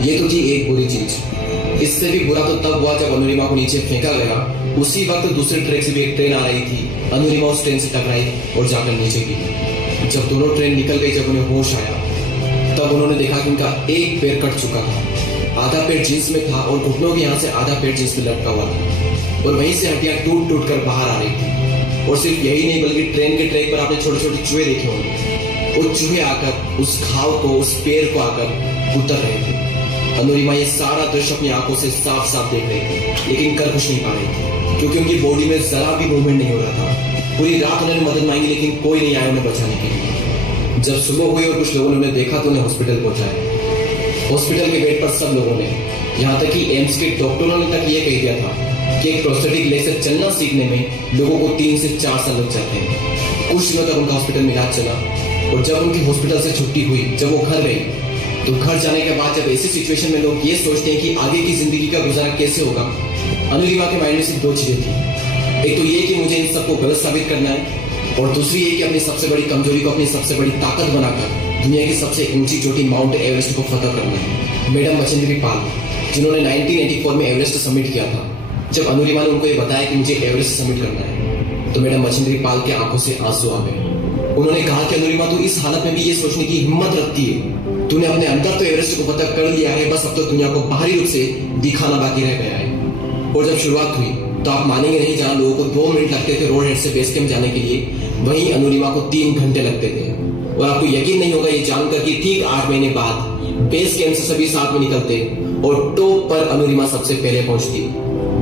ये तो थी एक बुरी चीज। इससे भी बुरा तो तब हुआ जब अनुरिमा को नीचे फेंका गया। उसी वक्त दूसरे ट्रैक से भी एक ट्रेन आ रही थी। अनुरिमा उस ट्रेन से टकराई और जाकर नीचे गिरी। जब दोनों ट्रेन निकल गई, जब उन्हें होश आया तब उन्होंने देखा कि उनका एक पैर कट चुका था। आधा पैर जींस में था और घुटनों के यहाँ से आधा पैर जींस में लटका हुआ था और वहीं से हड्डियां टूट टूट कर बाहर आ रही थी। और सिर्फ यही नहीं बल्कि ट्रेन के ट्रैक पर आपने छोटे छोटे चूहे देखे होंगे। वो चूहे आकर उस घाव को, उस पैर को आकर उतर रहे थे। अनुरिमा ये सारा दृश्य अपनी आंखों से साफ साफ देख रही थी, लेकिन कर कुछ नहीं पा रही थी क्योंकि उनकी बॉडी में जरा भी मूवमेंट नहीं हो रहा था। पूरी रात उन्होंने मदद मांगी लेकिन कोई नहीं आया उन्हें बचाने के लिए। जब सुबह हुई और कुछ लोगों ने उन्हें देखा तो उन्हें हॉस्पिटल पहुंचाया। हॉस्पिटल के बेड पर सब लोगों ने, यहाँ तक कि एम्स के डॉक्टरों ने तक ये कह दिया था कि एक प्रोस्थेटिक लेग से चलना सीखने में लोगों को 3 से 4 साल लग जाते हैं। कुछ दिनों तक उनका हॉस्पिटल में इलाज चला और जब उनकी हॉस्पिटल से छुट्टी हुई, जब वो घर गई तो घर जाने के बाद जब ऐसी सिचुएशन में लोग ये सोचते हैं कि आगे की जिंदगी का गुजारा कैसे होगा, अनुरिमा के माइंड में सिर्फ 2 चीजें थी। एक तो ये कि मुझे इन सबको गलत साबित करना है और दूसरी ये कि अपनी सबसे बड़ी कमजोरी को अपनी सबसे बड़ी ताकत बनाकर दुनिया की सबसे ऊंची चोटी माउंट एवरेस्ट को फतह करना है। मैडम मच्छिंद्री पाल, जिन्होंने 1984 में एवरेस्ट समिट किया था, जब अनुरिमा ने उनको ये बताया कि मुझे एवरेस्ट समिट करना है तो मैडम मच्छिंद्री पाल के आंखों से आंसू आ गए। उन्होंने कहा कि अनुरिमा तू इस हालत में भी ये सोचने की हिम्मत रखती है, तूने अपने अंदर तो एवरेस्ट को फतह कर लिया है, बस अब तो दुनिया को बाहरी रूप से दिखाना बाकी रह गया है। और जब शुरुआत हुई तो आप मानेंगे नहीं, जहाँ लोगों को 2 मिनट लगते थे रोड हेड से बेस कैंप जाने के लिए, वहीं अनुरिमा को 3 घंटे लगते थे। और आपको यकीन नहीं होगा ये जानकर कि ठीक 8 महीने बाद बेस कैंप से सभी साथ में निकलते और टॉप पर अनुरिमा सबसे पहले पहुंचती।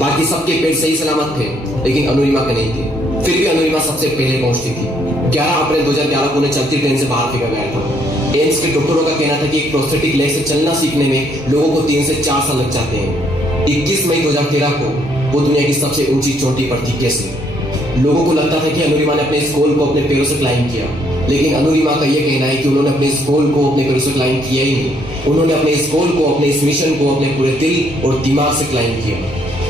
बाकी सबके पेड़ सही सलामत थे लेकिन अनुरिमा के नहीं थे, फिर भी अनुरिमा सबसे पहले पहुंचती थी। 11 अप्रैल 2011 को उन्हें चलती ट्रेन से बाहर फेंका गया था। एम्स के डॉक्टरों का कहना था कि एक प्रोस्थेटिक लेग से चलना सीखने में लोगों को 3 से 4 साल लग जाते हैं। 21 मई 2013 को वो दुनिया की सबसे ऊंची चोटी पर थी। कैसे? लोगों को लगता था कि अनुरिमा ने अपने इस गोल को अपने पैरों से क्लाइंब किया, लेकिन अनुरिमा का यह कहना है कि उन्होंने अपने इस गोल को अपने पैरों से क्लाइंब किया ही नहीं। उन्होंने अपने इस गोल को, अपने इस मिशन को अपने पूरे दिल और दिमाग से क्लाइंब किया।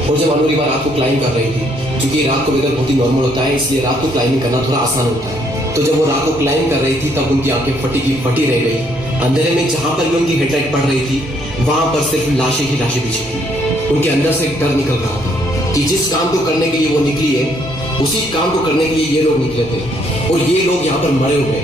और जब अनुरिमा रात को क्लाइंब कर रही थी, क्योंकि रात को वेदर बहुत ही नॉर्मल होता है इसलिए रात को क्लाइंबिंग करना थोड़ा आसान होता है, तो जब वो रात को क्लाइंब कर रही थी तब उनकी आंखें फटी की फटी रह गई। अंधेरे में जहां पर भी उनकी हेडलाइट पड़ रही थी वहां पर सिर्फ लाशें ही लाशें बिछी थी। उनके अंदर से एक डर निकल रहा था कि जिस काम को करने के लिए वो निकली है उसी काम को करने के लिए ये लोग निकले थे और ये लोग यहाँ पर मरे हुए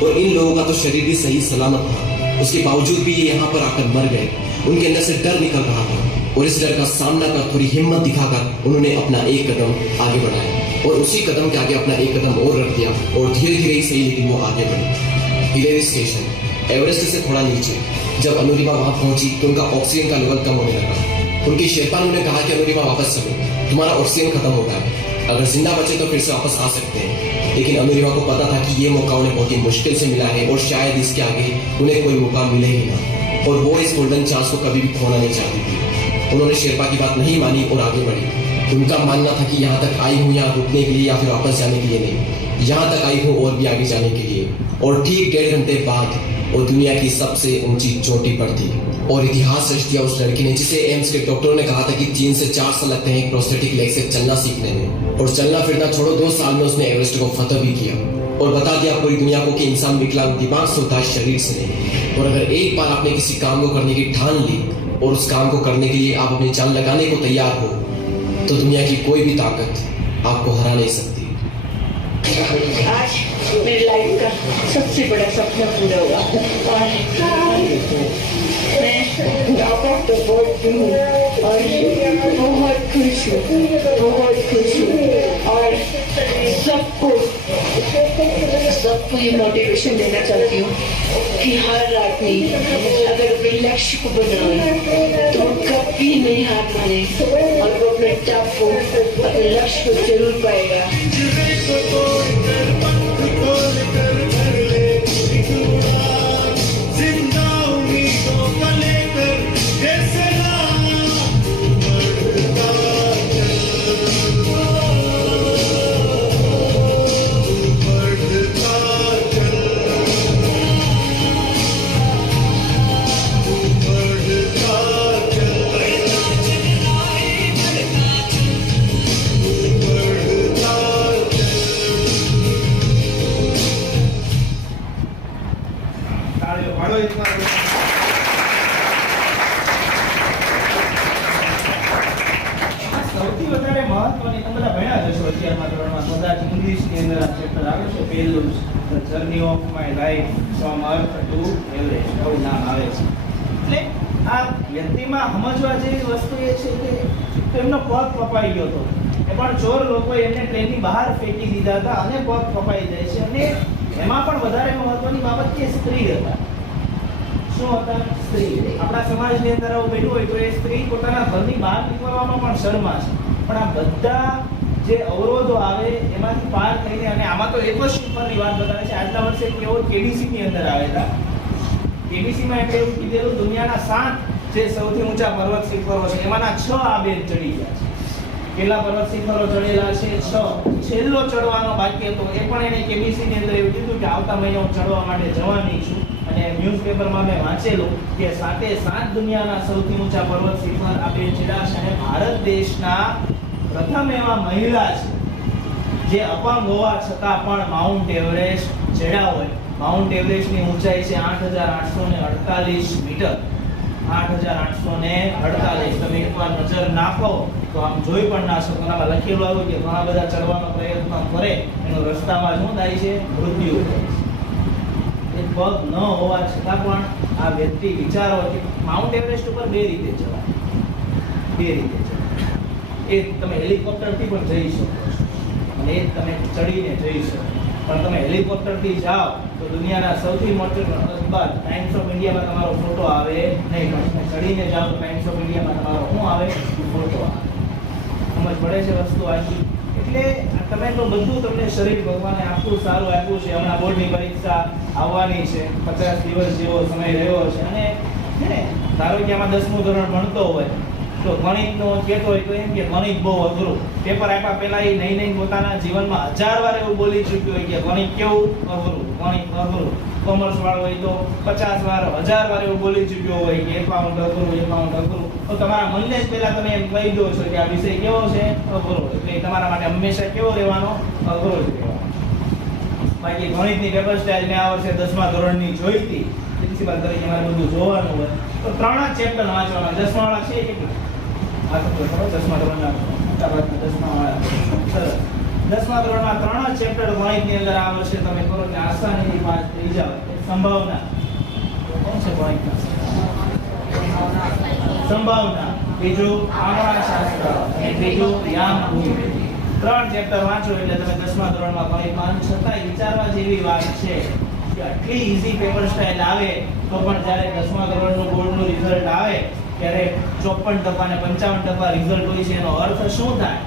और इन लोगों का तो शरीर भी सही सलामत था, उसके बावजूद भी ये यहाँ पर आकर मर गए। उनके अंदर से डर निकल रहा था और इस डर का सामना कर थोड़ी हिम्मत दिखाकर उन्होंने अपना एक कदम आगे बढ़ाया और उसी कदम के आगे अपना एक कदम और रख दिया और धीरे धीरे ही सही लेकिन वो आगे बढ़े। हिलेरी स्टेशन, एवरेस्ट से थोड़ा नीचे। जब अनुरिमा वहां पहुंची तो उनका ऑक्सीजन का लेवल कम होने लगा। उनके शेर्पा ने उन्हें कहा कि अनुरिमा वापस चलो, तुम्हारा ऑक्सीजन खत्म हो गया है, अगर जिंदा बचे तो फिर से वापस आ सकते हैं। लेकिन अनुरिमा को पता था कि ये मौका उन्हें बहुत ही मुश्किल से मिला है और शायद इसके आगे उन्हें कोई मौका मिले ही ना, और वो इस गोल्डन चांस को कभी भी खोना नहीं चाहती थी। उन्होंने शेर्पा की बात नहीं मानी और आगे बढ़ी। उनका मानना था कि यहाँ तक आई हूँ यहाँ रुकने के लिए या फिर वापस जाने के लिए नहीं, यहाँ तक आई हूँ और भी आगे जाने के लिए। और ठीक 1.5 घंटे बाद वो दुनिया की सबसे ऊंची चोटी पर थी और इतिहास रच दिया उस लड़की ने, जिसे एम्स के डॉक्टरों ने कहा था कि 3 से 4 साल लगते हैं एक प्रोस्थेटिक लेग से चलना सीखने में, और चलना फिरना छोड़ो 2 साल में उसने एवरेस्ट को फतह भी किया और बता दिया पूरी दुनिया को कि इंसान विकलांग दिमाग से होता है, शरीर से नहीं। और अगर एक बार आपने किसी काम को करने की ठान ली और उस काम को करने के लिए आप अपनी जान लगाने को तैयार हो तो दुनिया की कोई भी ताकत आपको हरा नहीं सकती। आज मेरी लाइफ का सबसे बड़ा सपना पूरा हुआ और मैं टॉप ऑफ द वर्ल्ड हूँ और बहुत खुश हूँ और सबको ये मोटिवेशन देना चाहती हूँ कि हर आदमी अगर अपने लक्ष्य को बनाए तो वो कभी नहीं हार माने और वो अपने टॉप को अपने लक्ष्य को जरूर पाएगा। તાળીઓ પાડો એકવાર. સૌથી વધારે મહત્વની તમે બધા ભણ્યા જ હશો અત્યારમાં ધોરણમાં કદાચ ઇંગ્લિશની અંદર આ ચેપ્ટર આવે છે પહેલું the journey of my life from earth two Everest આવું નામ આવે છે. એટલે આ વ્યક્તિમાં સમજવા જેવી વસ્તુ એ છે કે તેમનો પગ કપાઈ ગયો હતો એ પણ ચોર લોકોએ એમને ટ્રેનની બહાર ફેંકી દીધા હતા અને પગ કપાઈ જાય છે અને એમાં પણ વધારે મહત્વની બાબત કે સ્ત્રી હતા. શું હતા? સ્ત્રી. આપણા સમાજની અંદર આવું બન્યું હોય તો એ સ્ત્રી પોતાના ઘરની બહાર નીકળવામાં પણ શરમા છે. પણ આ બધા જે અવરોધો આવે એમાંથી પાર થઈને અને આમાં તો એક જ ઉપરની વાત બતાવે છે. આજના વર્ષે કેવો કેબીસીની અંદર આવેલા કેબીસીમાં એટલે એવું કીધેલું દુનિયાના 7 જે સૌથી ઊંચા પર્વત શિખરો છે એમાંના 6 આ બેન ચડી ગયા છે. કેટલા પર્વત શિખરો ચડેલા છે? 6. છેલ્લો ચડવાનો બાકી હતો એ પણ એને કેબીસીની અંદર એવું કીધું કે આવતા મહિને હું ચડવા માટે જવાની છું. અને ન્યૂઝપેપરમાં મેં વાંચેલું કે 7 દુનિયાના સૌથી ઊંચા પર્વત શિખર આ બેન ચડ્યા છે અને ભારત દેશના પ્રથમ એવા મહિલા છે જે અપંગ હોવા છતાં પણ માઉન્ટ એવરેસ્ટ ચડ્યા હોય. માઉન્ટ એવરેસ્ટની ઊંચાઈ છે 8,848 મીટર. 8,848. તમે એકવાર નજર નાખો તો આમ જોઈ પણ ના શકો. આમાં લખેલું આવ્યું કે ઘણા બધા ચડવાનો પ્રયત્ન કરે એનો રસ્તામાં શું થાય છે? મૃત્યુ થાય છે. એ પગ ન હોવા છતાં પણ આ વ્યક્તિ વિચારો કે માઉન્ટ એવરેસ્ટ ઉપર 2 રીતે ચડાય. 2 રીતે ચડાય. એ તમે હેલિકોપ્ટરથી પણ જઈ શકો છો અને એ તમે ચડીને જઈ શકો. પણ તમે હેલિકોપ્ટરથી જાઓ તો દુનિયાના સૌથી મોટા અખબાર ટાઈમ્સ ઓફ ઇન્ડિયામાં તમારો ફોટો આવે નહીં. પણ તમે ચડીને જાઓ તો ટાઈમ્સ ઓફ ઇન્ડિયામાં તમારો શું આવે? ફોટો આવે. સમજ પડે છે વસ્તુ આખી? એટલે તમે તો બધું તમને શરીર ભગવાને આખું સારું આપ્યું છે. હમણાં બોર્ડની પરીક્ષા આવવાની છે. 50 દિવસ જેવો સમય રહ્યો છે અને છે ને ધારો કે આમાં 10મું ધોરણ ભણતો હોય તો ગણિતનો કહેતો હોય તો એમ કે ગણિત બહુ અઘરું. પેપર આપ્યા પહેલા એ નહીં પોતાના જીવનમાં 1000 વાર એવું બોલી ચૂક્યો હોય કે ગણિત કેવું અઘરું, ગણિત અઘરું. કોમર્સ વાળો હોય તો 50 વાર 1000 વાર એવું બોલી ચૂક્યો હોય કે એકાઉન્ટ અઘરું. તો તમારા મનને જ પહેલા તમે એમ કહી દો છો કે આ વિષય કેવો છે? અઘરો. એટલે તમારા માટે હંમેશા કેવો રહેવાનો? અઘરો જ રહેવાનો. બાકી ગણિતની પેપર સ્ટાઇલ મેં આ વર્ષે 10મા ધોરણની જોઈ હતી. પ્રિન્સિપાલ તરીકે મારે બધું જોવાનું હોય તો 3 જ ચેપ્ટર વાંચવાના. 10મા વાળા છે કેટલા? આ તો ખરો 10મા ધોરણના મોટાભાગના 10મા વાળા. સરસ. 10મા ધોરણમાં 3 જ ચેપ્ટર ગણિતની અંદર આ વર્ષે તમે કરો એટલે આસાનીથી પાસ થઈ જાવ. સંભાવના કોણ છે ગણિતના? સંભાવના. બીજું આંકડાશાસ્ત્ર અને ત્રીજું યામભૂમિ. 3 ચેપ્ટર વાંચો એટલે તમે 10મા ધોરણમાં ગણિતમાં. છતાંય વિચારવા જેવી વાત છે કે આટલી ઈઝી પેપર સ્ટાઇલ આવે તો પણ જ્યારે 10મા ધોરણનું બોર્ડનું રિઝલ્ટ આવે ત્યારે 54% અને 55% રિઝલ્ટ હોય છે. એનો અર્થ શું થાય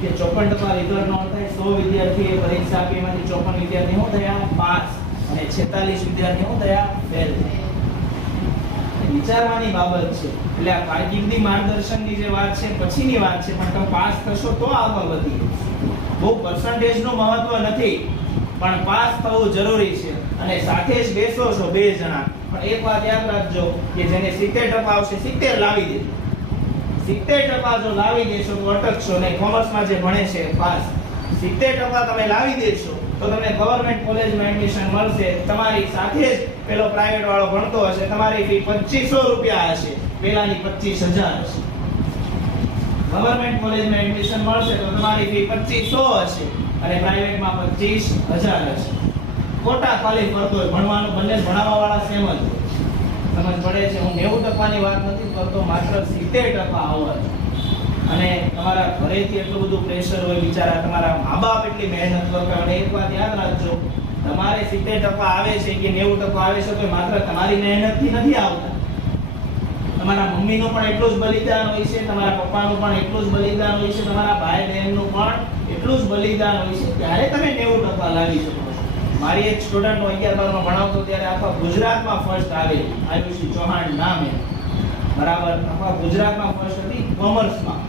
કે 54% રિઝલ્ટનો અર્થ થાય 100 વિદ્યાર્થીએ પરીક્ષા આપી એમાંથી 54 વિદ્યાર્થી શું થયા? પાસ. અને 46 વિદ્યાર્થી શું થયા? ફેલ. વિચારવાની બાબત છે. એટલે આ કારકિર્દી માર્ગદર્શનની જે વાત છે પછીની વાત છે પણ તમે પાસ થશો તો આગળ વધી. બહુ પર્સન્ટેજનું મહત્વ નથી પણ પાસ થવું જરૂરી છે. અને સાથે જ બેસો છો 2 જણા પણ એક વાત યાદ રાખજો કે જેને 70% આવશે 70 લાવી દેજો. 70% જો લાવી દેશો તો અટકશો નહીં. કોમર્સમાં જે ભણે છે પાસ 70% તમે લાવી દેશો તો તમને ગવર્નમેન્ટ કોલેજમાં એડમિશન મળશે. તમારી સાથે જ પેલો પ્રાઇવેટ વાળો ભણતો હશે તમારી ફી 2500 રૂપિયા હશે. પેલાની 25000 હશે. ગવર્નમેન્ટ કોલેજમાં એડમિશન મળશે તો તમારી ફી 2500 હશે અને પ્રાઇવેટમાં 25,000 હશે. કોટા ખાલી કરતો હોય, ભણવાનું બંને ભણાવવા વાળા સેમ જ હોય. સમજ પડે છે? હું 90% ની વાત નથી કરતો, માત્ર 70% આવવા છે. અને તમારા ઘરેથી એટલું બધું પ્રેશર હોય, બિચારા તમારા મા બાપ એટલી મહેનત કરતા હોય. એક વાત યાદ રાખજો, તમારે 70% આવે છે કે 90% આવે છે તો એ માત્ર તમારી મહેનતથી નથી આવતા. તમારા મમ્મીનું પણ એટલું જ બલિદાન હોય છે, તમારા પપ્પાનું પણ એટલું જ બલિદાન હોય છે, તમારા ભાઈ બહેનનું પણ એટલું જ બલિદાન હોય છે, ત્યારે તમે 90% લાવી શકો છો. મારી એક સ્ટુડન્ટ 11-12 માં ભણાવતો ત્યારે આખા ગુજરાતમાં ફર્સ્ટ આવેલી, આયુષી ચૌહાણ નામ એ, બરાબર, આખા ગુજરાતમાં ફર્સ્ટ હતી કોમર્સમાં,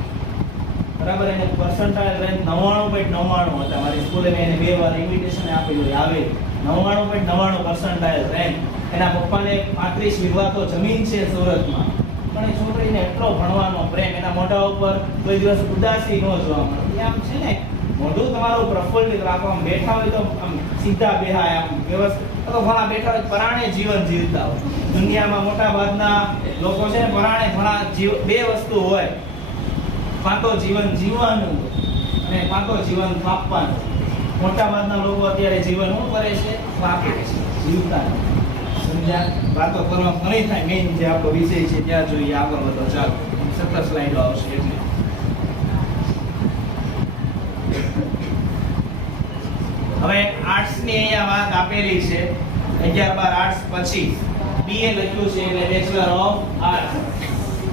બરાબર. એને પર્સન્ટાઇલ રેન્ક 99.99 હતા. મારી સ્કૂલે મેં એને 2 વાર ઇન્વિટેશન આપેલું, આવે 99.99 પર્સન્ટાઇલ રેન્ક. એના પપ્પાને 35 વીઘા તો જમીન છે સુરતમાં, પણ એ છોકરીને એટલો ભણવાનો પ્રેમ, એના મોઢા ઉપર કોઈ દિવસ ઉદાસી ન જોવા મળે. આમ છે ને, મોઢું તમારું પ્રફુલ્લિત રાખો, આમ બેઠા હોય તો આમ સીધા બેહાય, આમ વ્યવસ્થિત. તો ઘણા બેઠા હોય પરાણે જીવન જીવતા હોય. દુનિયામાં મોટા ભાગના લોકો છે ને પરાણે ઘણા બે વસ્તુ હોય, કાં તો જીવન જીવવાનું અને કાં તો જીવન કાપવાનું. મોટા ભાગના લોકો અત્યારે જીવન શું કરે છે? કાપે છે, જીવતા નથી. સમજ્યા? વાતો કરવા ઘણી થાય. મેઇન જે આપણો વિષય છે ત્યાં જોઈએ, આગળ વધો. ચાલો, 17 સ્લાઇડો આવશે એટલે. હવે આર્ટ્સ ની અહીંયા વાત આપેલી છે. 11-12 આર્ટ્સ પછી BA લખ્યું છે એટલે બેચલર ઓફ આર્ટ્સ.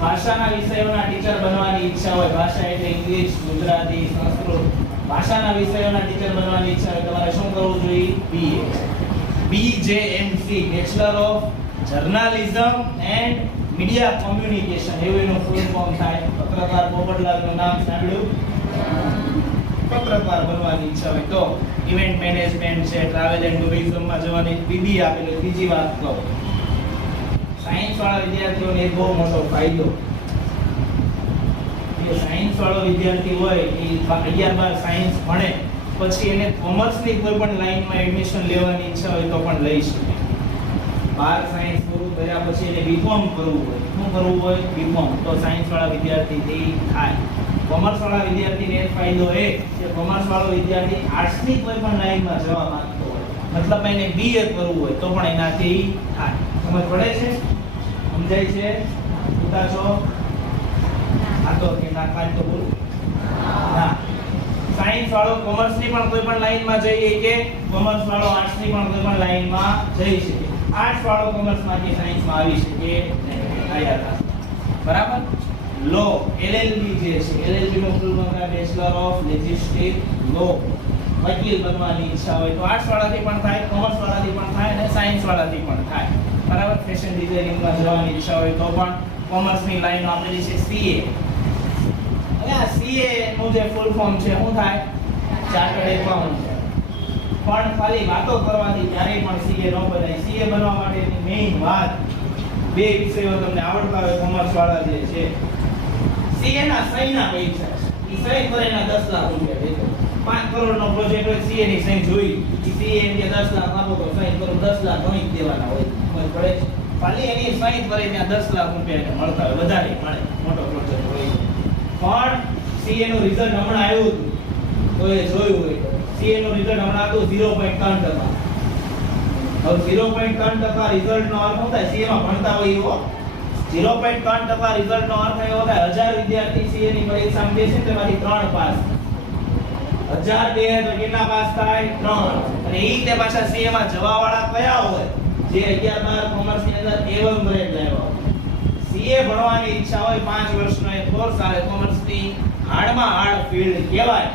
ભાષાના વિષયોના ટીચર બનવાની ઈચ્છા હોય, ભાષા એટલે ઇંગ્લિશ, ગુજરાતી, સંસ્કૃત, ભાષાના વિષયોના ટીચર બનવાની ઈચ્છા હોય, તમારે શું કરવું જોઈએ? BJMC, bachelor of journalism and media communication, એવું એનું ફૂલ ફોર્મ થાય. પત્રકાર પોપટલાલનું નામ સાંભળ્યું? પત્રકાર બનવાની ઈચ્છા હોય તો ઇવેન્ટ મેનેજમેન્ટ છે, ટ્રાવેલ એન્ડ ટુરિઝમમાં જવાની BBA આપેલું. બીજી વાત કહું, સાયન્સ વાળા વિદ્યાર્થીઓને એક બહુ મોટો ફાયદો, જે સાયન્સ વાળો વિદ્યાર્થી હોય એ 11-12 સાયન્સ ભણે પછી એને કોમર્સની કોઈ પણ લાઈનમાં એડમિશન લેવાની ઈચ્છા હોય તો પણ લઈ શકે. 12 સાયન્સ પૂરું કર્યા પછી એને બીકોમ કરવું હોય, શું કરવું હોય? બીકોમ. તો સાયન્સ વાળા વિદ્યાર્થીથી થાય. કોમર્સ વાળા વિદ્યાર્થીને એક ફાયદો એ કે કોમર્સ વાળો વિદ્યાર્થી આર્ટ્સની કોઈ પણ લાઈનમાં જવા માંગતો હોય, મતલબ એને BA કરવું હોય તો પણ એનાથી થાય. સમજ પડે છે? સમજાય છે? ઉતા છો? આ તો કે ના કાઢ તો બોલ ના. સાયન્સ વાળો કોમર્સની પણ કોઈ પણ લાઈનમાં જઈ કે કોમર્સ વાળો આર્ટ્સની પણ કોઈ પણ લાઈનમાં જઈ શકે. આર્ટ્સ વાળો કોમર્સમાંથી સાયન્સમાં આવી શકે નહીં. બરાબર? લો, LLB જે છે, LLB નો ફૂલ ફોર્મ છે બેચલર ઓફ લેજિસ્લેટિવ લો. વકીલ બનવાની ઈચ્છા હોય તો આર્ટ્સ વાળાથી પણ થાય, કોમર્સ વાળાથી પણ થાય અને સાયન્સ વાળાથી પણ થાય. બરાબર? ફેશન ડિઝાઇનિંગમાં જવાની ઈચ્છા હોય તો પણ કોમર્સની લાઈન આપેલી છે CA. હવે આ CA નું જે ફૂલ ફોર્મ છે શું થાય? Chartered account. પણ ખાલી વાતો કરવાથી ક્યારેય પણ CA ન બનાય. CA બનવા માટેની મેઇન વાત, 2 વિષયો તમને આવડતા હોય કોમર્સ વાળા જે છે, CA ના સહીના પૈસા છે. ઈ સહી કરીને 10 લાખ રૂપિયા દેતો. 5 કરોડનો પ્રોજેક્ટ હોય, CA ની સહી જોઈ, ઈ CA એમ કે 10 લાખ આપો તો સહી કરો, 10 લાખ ગણી દેવાના હોય. સમજ પડે છે? ખાલી એની સહી કરે ત્યાં 10 લાખ રૂપિયા એને મળતા હોય, વધારે મળે, મોટો પ્રોજેક્ટ હોય. પણ CA નું રિઝલ્ટ હમણાં આવ્યું હતું તો એ જોયું હોય, CA નું રિઝલ્ટ હમણાં હતું 0.3%. હવે 0.3% રિઝલ્ટનો અર્થ શું થાય? CA માં ભણતા હોય એવો 0.3% રિઝલ્ટનો અર્થ એવો થાય 1000 વિદ્યાર્થી CA ની પરીક્ષામાં બેસે તેમાંથી 3 પાસ. 1000 બે તો કેટલા પાસ થાય? 3. અને ઈ તે પાછા CA માં જવા વાળા કયા હોય? જે 11-12 કોમર્સ ની અંદર A1 ગ્રેડ લાવ્યા. CA ભણવાની ઈચ્છા હોય, 5 વર્ષનો એક કોર્સ આવે કોમર્સની, હાર્ડમાં હાર્ડ ફિલ્ડ કહેવાય.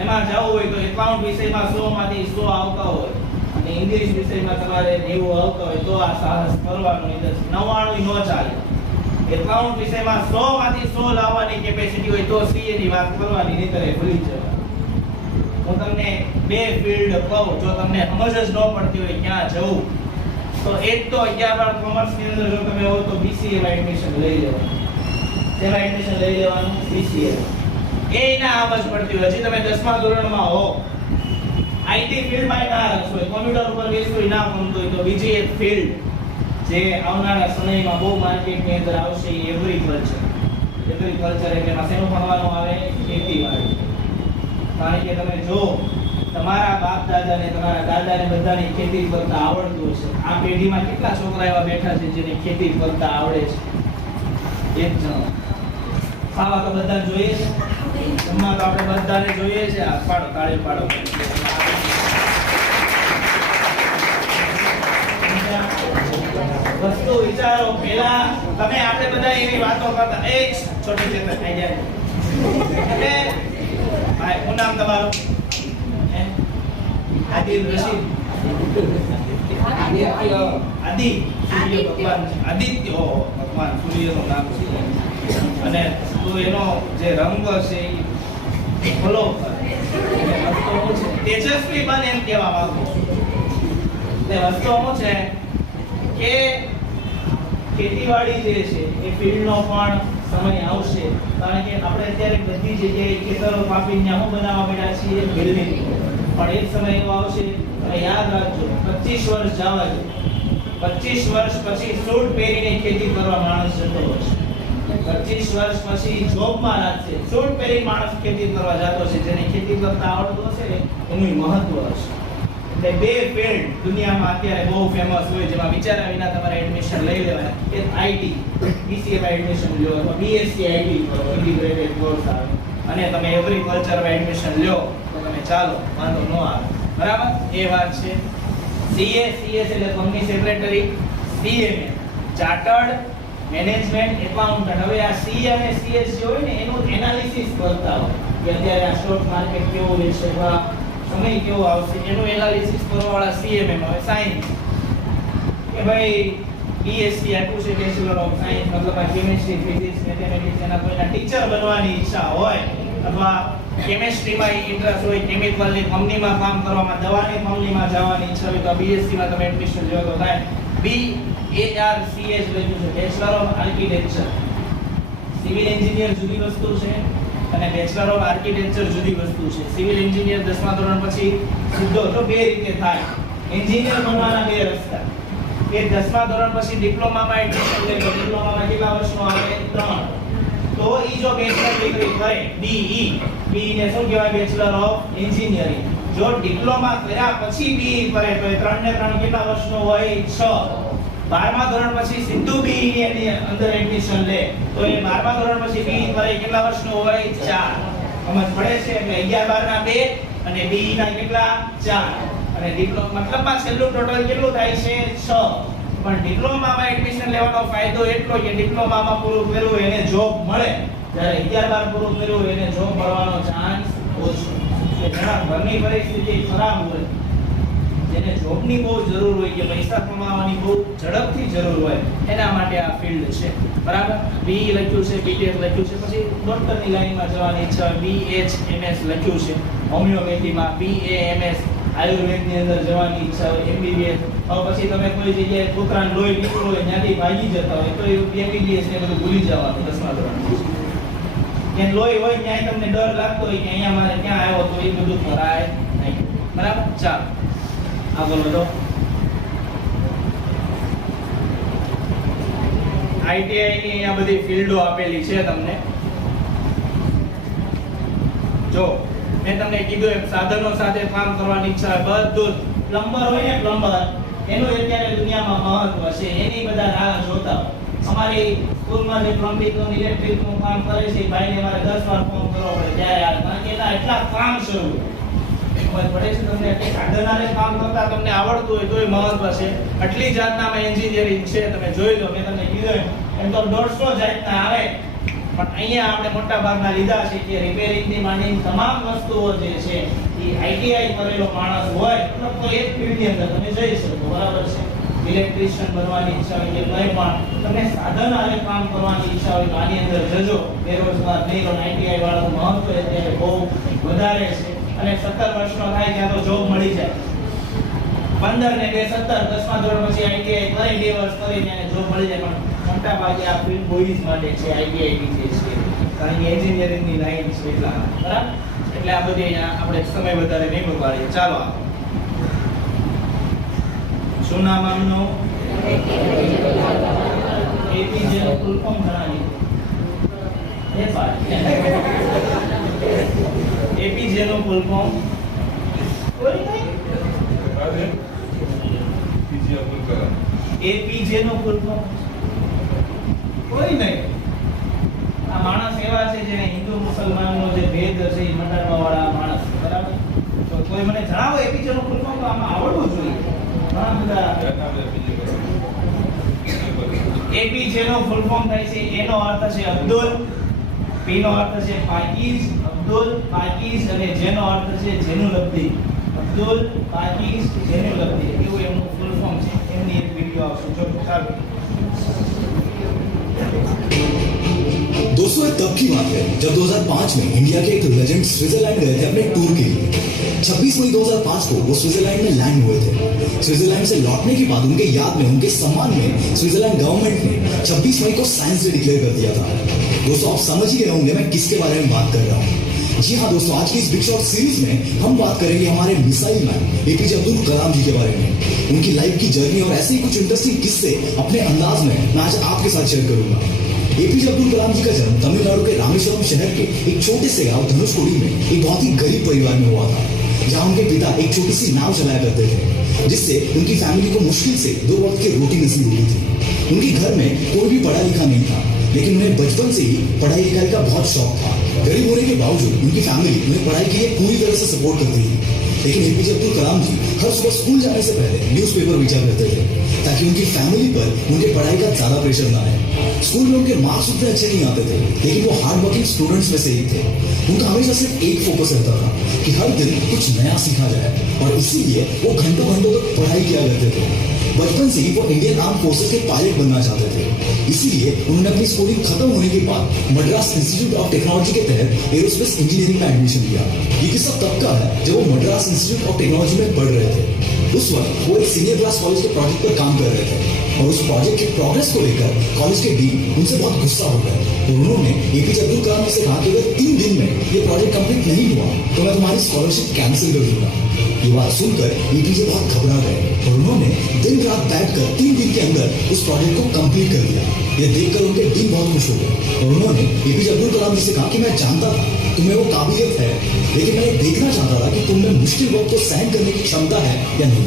એમાં જવું હોય તો એકાઉન્ટ વિષયમાં 100 માંથી 100 આવતા હોય અને ઇંગ્લિશ વિષયમાં તમારે 90 આવતા હોય તો આ સાહસ કરવાનું. નહીં 99 નો ચાલે. એકાઉન્ટ વિષયમાં 100 માંથી 100 લાવવાની કેપેસિટી હોય તો CA ની વાત કરવાની, નહીંતર એ ભૂલી જવાનું. હું તમને 2 ફિલ્ડ કહું, જો તમને સમજ જ ન પડતી હોય ક્યાં જવું તો એક તો 11-12 કોમર્સ ની અંદર જો તમે હો તો BCA માં એડમિશન લઈ લેવાનું. તેમાં એડમિશન લઈ લેવાનું BCA. એ ના સમજ પડતી હોય, હજી તમે 10મા ધોરણમાં હો, IT ફિલ્ડમાં ના રસ હોય, કોમ્પ્યુટર ઉપર બેસવું ના ગમતું હોય તો બીજી એક ફિલ્ડ જે આવનારા સમયમાં બહુ માર્કેટની અંદર આવશે એ એગ્રીકલ્ચર. એગ્રીકલ્ચર એટલે એમાં શેનું ભણવાનું આવે? ખેતીવાડી. કારણ કે તમે જો તમારા બાપ દાદા ને તમારા દાદા ને બધાને ખેતી કરતા આવડતું હશે. આ પેઢીમાં કેટલા છોકરા એવા બેઠા છે જેને ખેતી કરતા આવડે છે? એક જણ. ખાવા તો બધા જોઈએ છે, જમવા તો આપણે બધાને જોઈએ છે. આ પાડો, તાળી પાડો. વસ્તુ વિચારો, પેલા તમે આપણે બધા એવી વાતો કરતા. એ છોટી ચેતન થઈ જાય. ભાઈ, શું નામ તમારું? આદિલ રશીદ. આદિ સૂર્ય ભગવાન છે. આદિત્ય ભગવાન સૂર્યનું નામ છે. અને તો એનો જે રંગ છે એ ફલો તેજસ્વી બને એમ કહેવા માંગુ છું. એટલે વસ્તુ શું છે કે ખેતીવાડી જે છે એ ફિલ્ડનો પણ સમય આવશે. કારણ કે આપણે અત્યારે બધી જગ્યાએ ખેતરો કાપીને શું બનાવવા પડ્યા છીએ? બિલ્ડિંગ. પણ એક સમય એવો આવશે, તમે યાદ રાખજો, 25 વર્ષ જવા દો, 25 વર્ષ પછી સૂટ પહેરીને ખેતી કરવા માણસ જતો હશે. 25 વર્ષ પછી જોબમાં રાખશે, સૂટ પહેરીને માણસ ખેતી કરવા જતો છે. જેને ખેતી કરતા આવડતું હશે ને એનું મહત્વ હશે. એટલે બે ફિલ્ડ દુનિયામાં અત્યારે બહુ ફેમસ હોય, જેમાં વિચાર્યા વિના તમારે એડમિશન લઈ લેવાય. એક આઈટી, BCA માં એડમિશન લ્યો અથવા BSc આઈટી કરો, ઇન્ટિગ્રેટેડ કોર્સ આવે. અને તમે એગ્રીકલ્ચરમાં એડમિશન લ્યો તો તમે ચાલો, વાંધો ન આવે. બરાબર? એ વાત છે. CA, CS એટલે company secretary, CMA chartered management accountant. હવે આ C અને CS જે હોય ને એનું એનાલિસિસ કરતા હોય કે અત્યારે આ સ્ટોક માર્કેટ કેવું રહેશે, સમય કેવો આવશે, એનું એનાલિસિસ કરવાવાળા CMA માં. હવે સાયન્સ કે ભાઈ BSc આપ્યું છે, બેચલર ઓફ સાયન્સ, મતલબ આ કેમિસ્ટ્રી, ફિઝિક્સ, મેથેમેટિક્સ, એના કોઈના ટીચર બનવાની ઈચ્છા હોય અથવા કેમિસ્ટ્રીમાં ઇન્ટરેસ્ટ હોય, કેમિકલની કંપનીમાં કામ કરવામાં, દવાની કંપનીમાં જવાની ઈચ્છા હોય તો BSc માં તમે એડમિશન લ્યો તો થાય. BARCH લખ્યું છે, bachelor of architecture. Civil engineer જુદી વસ્તુ છે અને બેચલર ઓફ આર્કિટેક્ચર જુદી વસ્તુ છે. સિવિલ એન્જિનિયર 10મા ધોરણ પછી સીધો તો બે રીતે થાય. એન્જિનિયર બનવાના બે રસ્તા. એક 10મા ધોરણ પછી ડિપ્લોમામાં એડમિશન લે તો ડિપ્લોમામાં કેટલા વર્ષનો આવે? 3. તો ઈ જો બેચલર ડિગ્રી કરે BE, BE ને શું કહેવાય? Bachelor of engineering. જો ડિપ્લોમા કર્યા પછી BE કરે તો એ 3 ને 3 કેટલા વર્ષનો હોય? 6. 12મા ધોરણ પછી સીધું BE ની અંદર એડમિશન લે તો એ 12મા ધોરણ પછી BE કરે કેટલા વર્ષનો હોય? 4. સમજ પડે છે? એટલે 11 12 ના 2 અને BE ના કેટલા? 4. અને ડિપ્લોમા મતલબમાં છેલ્લું ટોટલ કેટલું થાય છે? 6. પણ ડિપ્લોમામાં એડમિશન લેવાનો ફાયદો એટલો કે ડિપ્લોમામાં પૂરું કર્યું એને જોબ મળે, જ્યારે 11 12 પૂરું કર્યું એને જોબ મળવાનો ચાન્સ ઓછો. કે ઘણા ઘરની પરિસ્થિતિ ખરાબ હોય, જેને જોબની બહુ જરૂર હોય કે પૈસા કમાવાની બહુ ઝડપથી જરૂર હોય, એના માટે આ ફિલ્ડ છે. બરાબર? BE લખ્યું છે, BTech લખ્યું છે, પછી ડોક્ટરની લાઈનમાં જવાની ઈચ્છા હોય, BHMS લખ્યું છે, હોમિયોપેથીમાં, BAMS આયુર્વેદની અંદર જવાની ઈચ્છા હોય, MBBS. હવે પછી તમે કોઈ જગ્યાએ છોકરાને લોહી નીકળવું હોય, ત્યાંથી ભાગી જતા હોય તો એ MBBS ને બધું ભૂલી જવાનું 10મા ધોરણ પછી. ત્યાં લોહી હોય ત્યાં તમને ડર લાગતો હોય કે અહીંયા મારે ક્યાં આવ્યો તો એ બધું કરાય નહીં. બરાબર? ચાલો આગળ વધો. ITI ની આ બધી ફિલ્ડો આપેલી છે તમને. જો મેં તમને કીધું એમ સાધનો સાથે કામ કરવાની ઈચ્છા હોય, બધું પ્લમ્બર હોય ને, પ્લમ્બર એનું અત્યારે દુનિયામાં મહત્વ છે. એની બધા રાહ જોતા હોય. અમારી સ્કૂલમાં જે પ્લમ્બિંગનું, ઇલેક્ટ્રિકનું કામ કરે છે ભાઈને મારે 10 વાર ફોન કરવો પડે ત્યારે આવે, કારણ કે એના એટલા કામ શરૂ હોય. પડે છે તમને કે સાધનાને કામ કરતા તમને આવડતું હોય તોય મહત્વ છે. આટલી જાતનામાં એન્જિનિયરિંગ છે, તમે જોઈ લો. મેં તમને કીધું એમ તો 150 જાતના આવે, પણ અહીંયા આપણે મોટા ભાગના લીધા છે કે રિપેરિંગ થી માંડીને તમામ વસ્તુઓ જે છે એ ITI કરેલો માણસ હોય તો એક ફિલ્ડની અંદર તમે જઈ શકો. બરાબર છે? ઇલેક્ટ્રિશિયન બનવાની ઈચ્છા હોય કે કંઈ પણ તમને સાધન આલે કામ કરવાની ઈચ્છા હોય તો આની અંદર જજો. બેરોજગાર નહીં રહો. ITI વાળાનું મહત્વ અત્યારે બહુ વધારે છે અને 17 વર્ષનો થાય ત્યાં તો જોબ મળી જાય. 15 ને 2 17, 10મા ધોરણ પછી ITI કરી 2 વર્ષ કરી ત્યાં જોબ મળી જાય. પણ મોટા ભાગે આ ફિલ્ડ બોયઝ માટે છે, ITI છે, કારણ કે એન્જિનિયરિંગની લાઈન છે એટલા. બરાબર? એટલે આ બધી અહીંયા આપણે સમય વધારે નહીં બગાડીએ. ચાલો શું નામ આમનું? APJ નું ફૂલ ફોર્મ જણાવી. એપીજે નો ફૂલ ફોર્મ એપીજે નો ફૂલ ફોર્મ કોઈ નહીં. આ માણસ એવા છે જેને હિન્દુ મુસલમાનનો જે ભેદ છે એ મટાડવા વાળા માણસ, બરાબર? તો કોઈ મને જણાવો એપીજે નો ફૂલ ફોર્મ તો આમાં આવડવું જોઈએ. ઘણા બધા એપીજે નો ફૂલ ફોર્મ થાય છે, એનો અર્થ છે અબ્દુલ, પી નો અર્થ છે પાકીઝ, અબ્દુલ પાકીઝ, અને જેનો અર્થ છે જેનુલબ્દી. અબ્દુલ પાકીઝ જેનુલબ્દી એવું એમનું ફૂલ ફોર્મ છે. એમની એક વિડિયો આવશે, જો ચાલો. दोस्तों ये तब की बात है जब 2005 में इंडिया के एक लेजेंड स्विट्जरलैंड गए थे अपने टूर के लिए। 26 मई 2005 को वो स्विट्जरलैंड में लैंड हुए थे। स्विट्जरलैंड से लौटने के बाद उनके याद में, उनके सम्मान में स्विट्जरलैंड गवर्नमेंट ने 26 मई को साइंस डे डिक्लेयर कर दिया था। दोस्तों आप समझ ही गए होंगे मैं किसके बारे में बात कर रहा हूँ। जी हाँ दोस्तों, आज की इस बिग शॉट सीरीज में हम बात करेंगे हमारे missile man APJ Abdul Kalam जी के बारे में, उनकी लाइफ की जर्नी और ऐसे ही कुछ इंटरेस्टिंग किस्से अपने अंदाज में मैं आज आपके साथ शेयर करूंगा। एपीजे अब्दुल कलाम जी का जन्म तमिलनाडु के रामेश्वरम शहर के एक छोटे से गांव धनुषकोडी में एक बहुत ही गरीब परिवार में हुआ था, जहां उनके पिता एक छोटी सी नाव चलाया करते थे, जिससे उनकी फैमिली को मुश्किल से 2 वक्त की रोटी नसीब होती थी। उनके घर में कोई भी पढ़ा लिखा नहीं था, लेकिन उन्हें बचपन से ही पढ़ाई लिखाई का बहुत शौक था। गरीब होने के बावजूद उनकी फैमिली उन्हें पढ़ाई के लिए पूरी तरह से सपोर्ट करती थी। लेकिन एपीजे अब्दुल कलाम जी हर सुबह स्कूल जाने से पहले न्यूज़पेपर विचार करते थे, ताकि उनकी फैमिली पर उनके पढ़ाई का ज्यादा प्रेशर ना आए। स्कूल में उनके मार्क्स उतने अच्छे नहीं आते थे, लेकिन वो हार्ड वर्किंग स्टूडेंट्स में से ही थे। उनका हमेशा सिर्फ एक फोकस रहता था कि हर दिन कुछ नया सीखा जाए, और इसीलिए वो घंटों घंटों तक पढ़ाई किया करते थे। बचपन से ही वो इंडियन आर्म फोर्सेस के पायलट बनना चाहते थे, इसीलिए उन्होंने अपनी स्कूलिंग खत्म होने के बाद मद्रास इंस्टीट्यूट ऑफ टेक्नोलॉजी के तहत एरोस्पेस इंजीनियरिंग में एडमिशन लिया। ये किस्सा तब का है जब वो मद्रास इंस्टीट्यूट ऑफ टेक्नोलॉजी में पढ़ रहे थे। उस वक्त वो एक सीनियर क्लास कॉलेज के प्रोजेक्ट पर काम कर रहे थे, और उस प्रोजेक्ट के प्रोग्रेस को लेकर कॉलेज के डीन उनसे बहुत गुस्सा हो गए, और उन्होंने एपीजे अब्दुल कलाम से कहा कि अगर 3 दिन में ये प्रोजेक्ट कंप्लीट नहीं हुआ तो मैं तुम्हारी स्कॉलरशिप कैंसिल कर दूंगा। ये बात सुनकर एपीजे बहुत घबरा गए, और उन्होंने दिन रात बैठकर 3 दिन के अंदर उस प्रोजेक्ट को कंप्लीट कर दिया। ये देखकर उनके डीन बहुत खुश हो गए, और उन्होंने एपीजे अब्दुल कलाम जी से कहा कि मैं जानता था तुम्हें वो काबिलियत है, लेकिन मैं ये देखना चाहता था कि तुम में मुश्किल वक्त को सहन करने की क्षमता है या नहीं।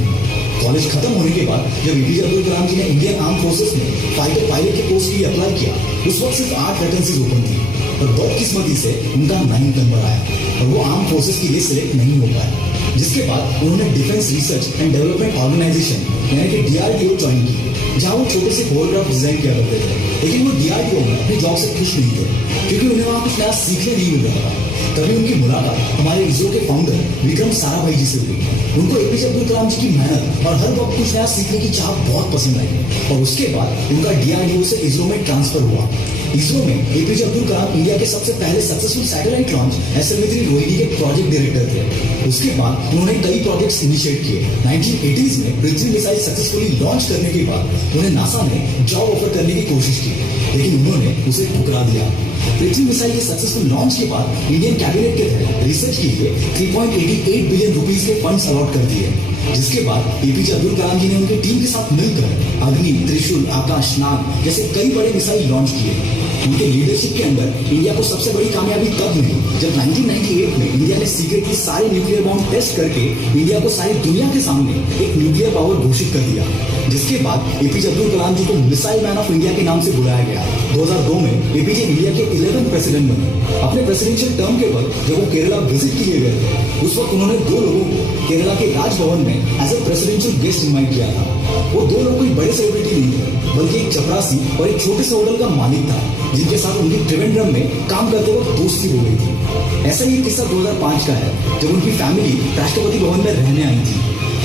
कॉलेज खत्म होने के बाद जब एपीजे अब्दुल कलाम जी ने इंडियन आर्म फोर्सेस में फाइटर पायलट के पोस्ट के लिए अप्लाई किया, उस वक्त सिर्फ 8 वैकेंसीज ओपन थी, और बदकिस्मती से उनका 9th नंबर आया, और वो आर्म फोर्सेस के लिए सिलेक्ट नहीं हो पाया। जिसके बाद उन्होंने defence research and development organisation यानी कि डीआरडीओ ज्वाइन की, जहां वो छोटे से होवर्क्राफ्ट डिजाइन किया करते थे। लेकिन वो डीआरडीओ में अपनी जॉब से खुश नहीं थे, क्योंकि उन्हें वहां कुछ नया सीखने नहीं मिल रहा था। तभी उनकी मुलाकात हमारे इसरो के फाउंडर विक्रम साराभाई जी से हुई। उनको एपीजे अब्दुल कलाम जी की मेहनत और हर वक्त कुछ नया सीखने की चाह बहुत पसंद आई, और उसके बाद उनका डीआरडीओ से इसरो में ट्रांसफर हुआ। इसरो में एपीजे अब्दुल कलाम इंडिया के सबसे पहले successful satellite launch SLV-3 Rohini के प्रोजेक्ट डायरेक्टर थे। उसके बाद उन्होंने कई प्रोजेक्ट्स इनिशिएट किए। 1980s में पृथ्वी मिसाइल सक्सेसफुली लॉन्च करने के बाद उन्हें नासा ने जॉब ऑफर करने की कोशिश की, लेकिन उन्होंने उसे ठुकरा दिया। पृथ्वी मिसाइल के सक्सेसफुल लॉन्च के बाद इंडियन कैबिनेट के तहत रिसर्च के लिए 3.88 बिलियन रुपीस के फंड्स अलॉट कर दिए, जिसके बाद एपीजे अब्दुल कलाम जी ने उनकी टीम के साथ मिलकर अग्नि, त्रिशूल, आकाश, नाग जैसे कई बड़े मिसाइल लॉन्च किए। उनके लीडरशिप के अंदर इंडिया को सबसे बड़ी कामयाबी तब मिली जब 1998 में इंडिया ने सीक्रेटली सारे न्यूक्लियर बॉम्ब टेस्ट करके इंडिया को सारी दुनिया के सामने एक न्यूक्लियर पावर घोषित कर दिया, जिसके बाद एपीजे अब्दुल कलाम जी को मिसाइल मैन ऑफ इंडिया के नाम से बुलाया गया। 2002 में एपीजे इंडिया के 11th प्रेसिडेंट बने। अपने प्रेसिडेंशियल टर्म के वक्त जब वो केरला विजिट के लिए गए थे, उस वक्त उन्होंने 2 लोगों को केरला के राजभवन में as a presidential guest invite किया था। वो 2 लोग कोई बड़े सेलिब्रिटी नहीं थे, बल्कि एक चपरासी और एक छोटे से होटल का मालिक था, जिनके साथ उनकी त्रिवेंद्रम में काम करते वक्त दोस्ती हो गई थी। ऐसा ही एक किस्सा 2005 का है, जब उनकी फैमिली राष्ट्रपति भवन में रहने आई थी।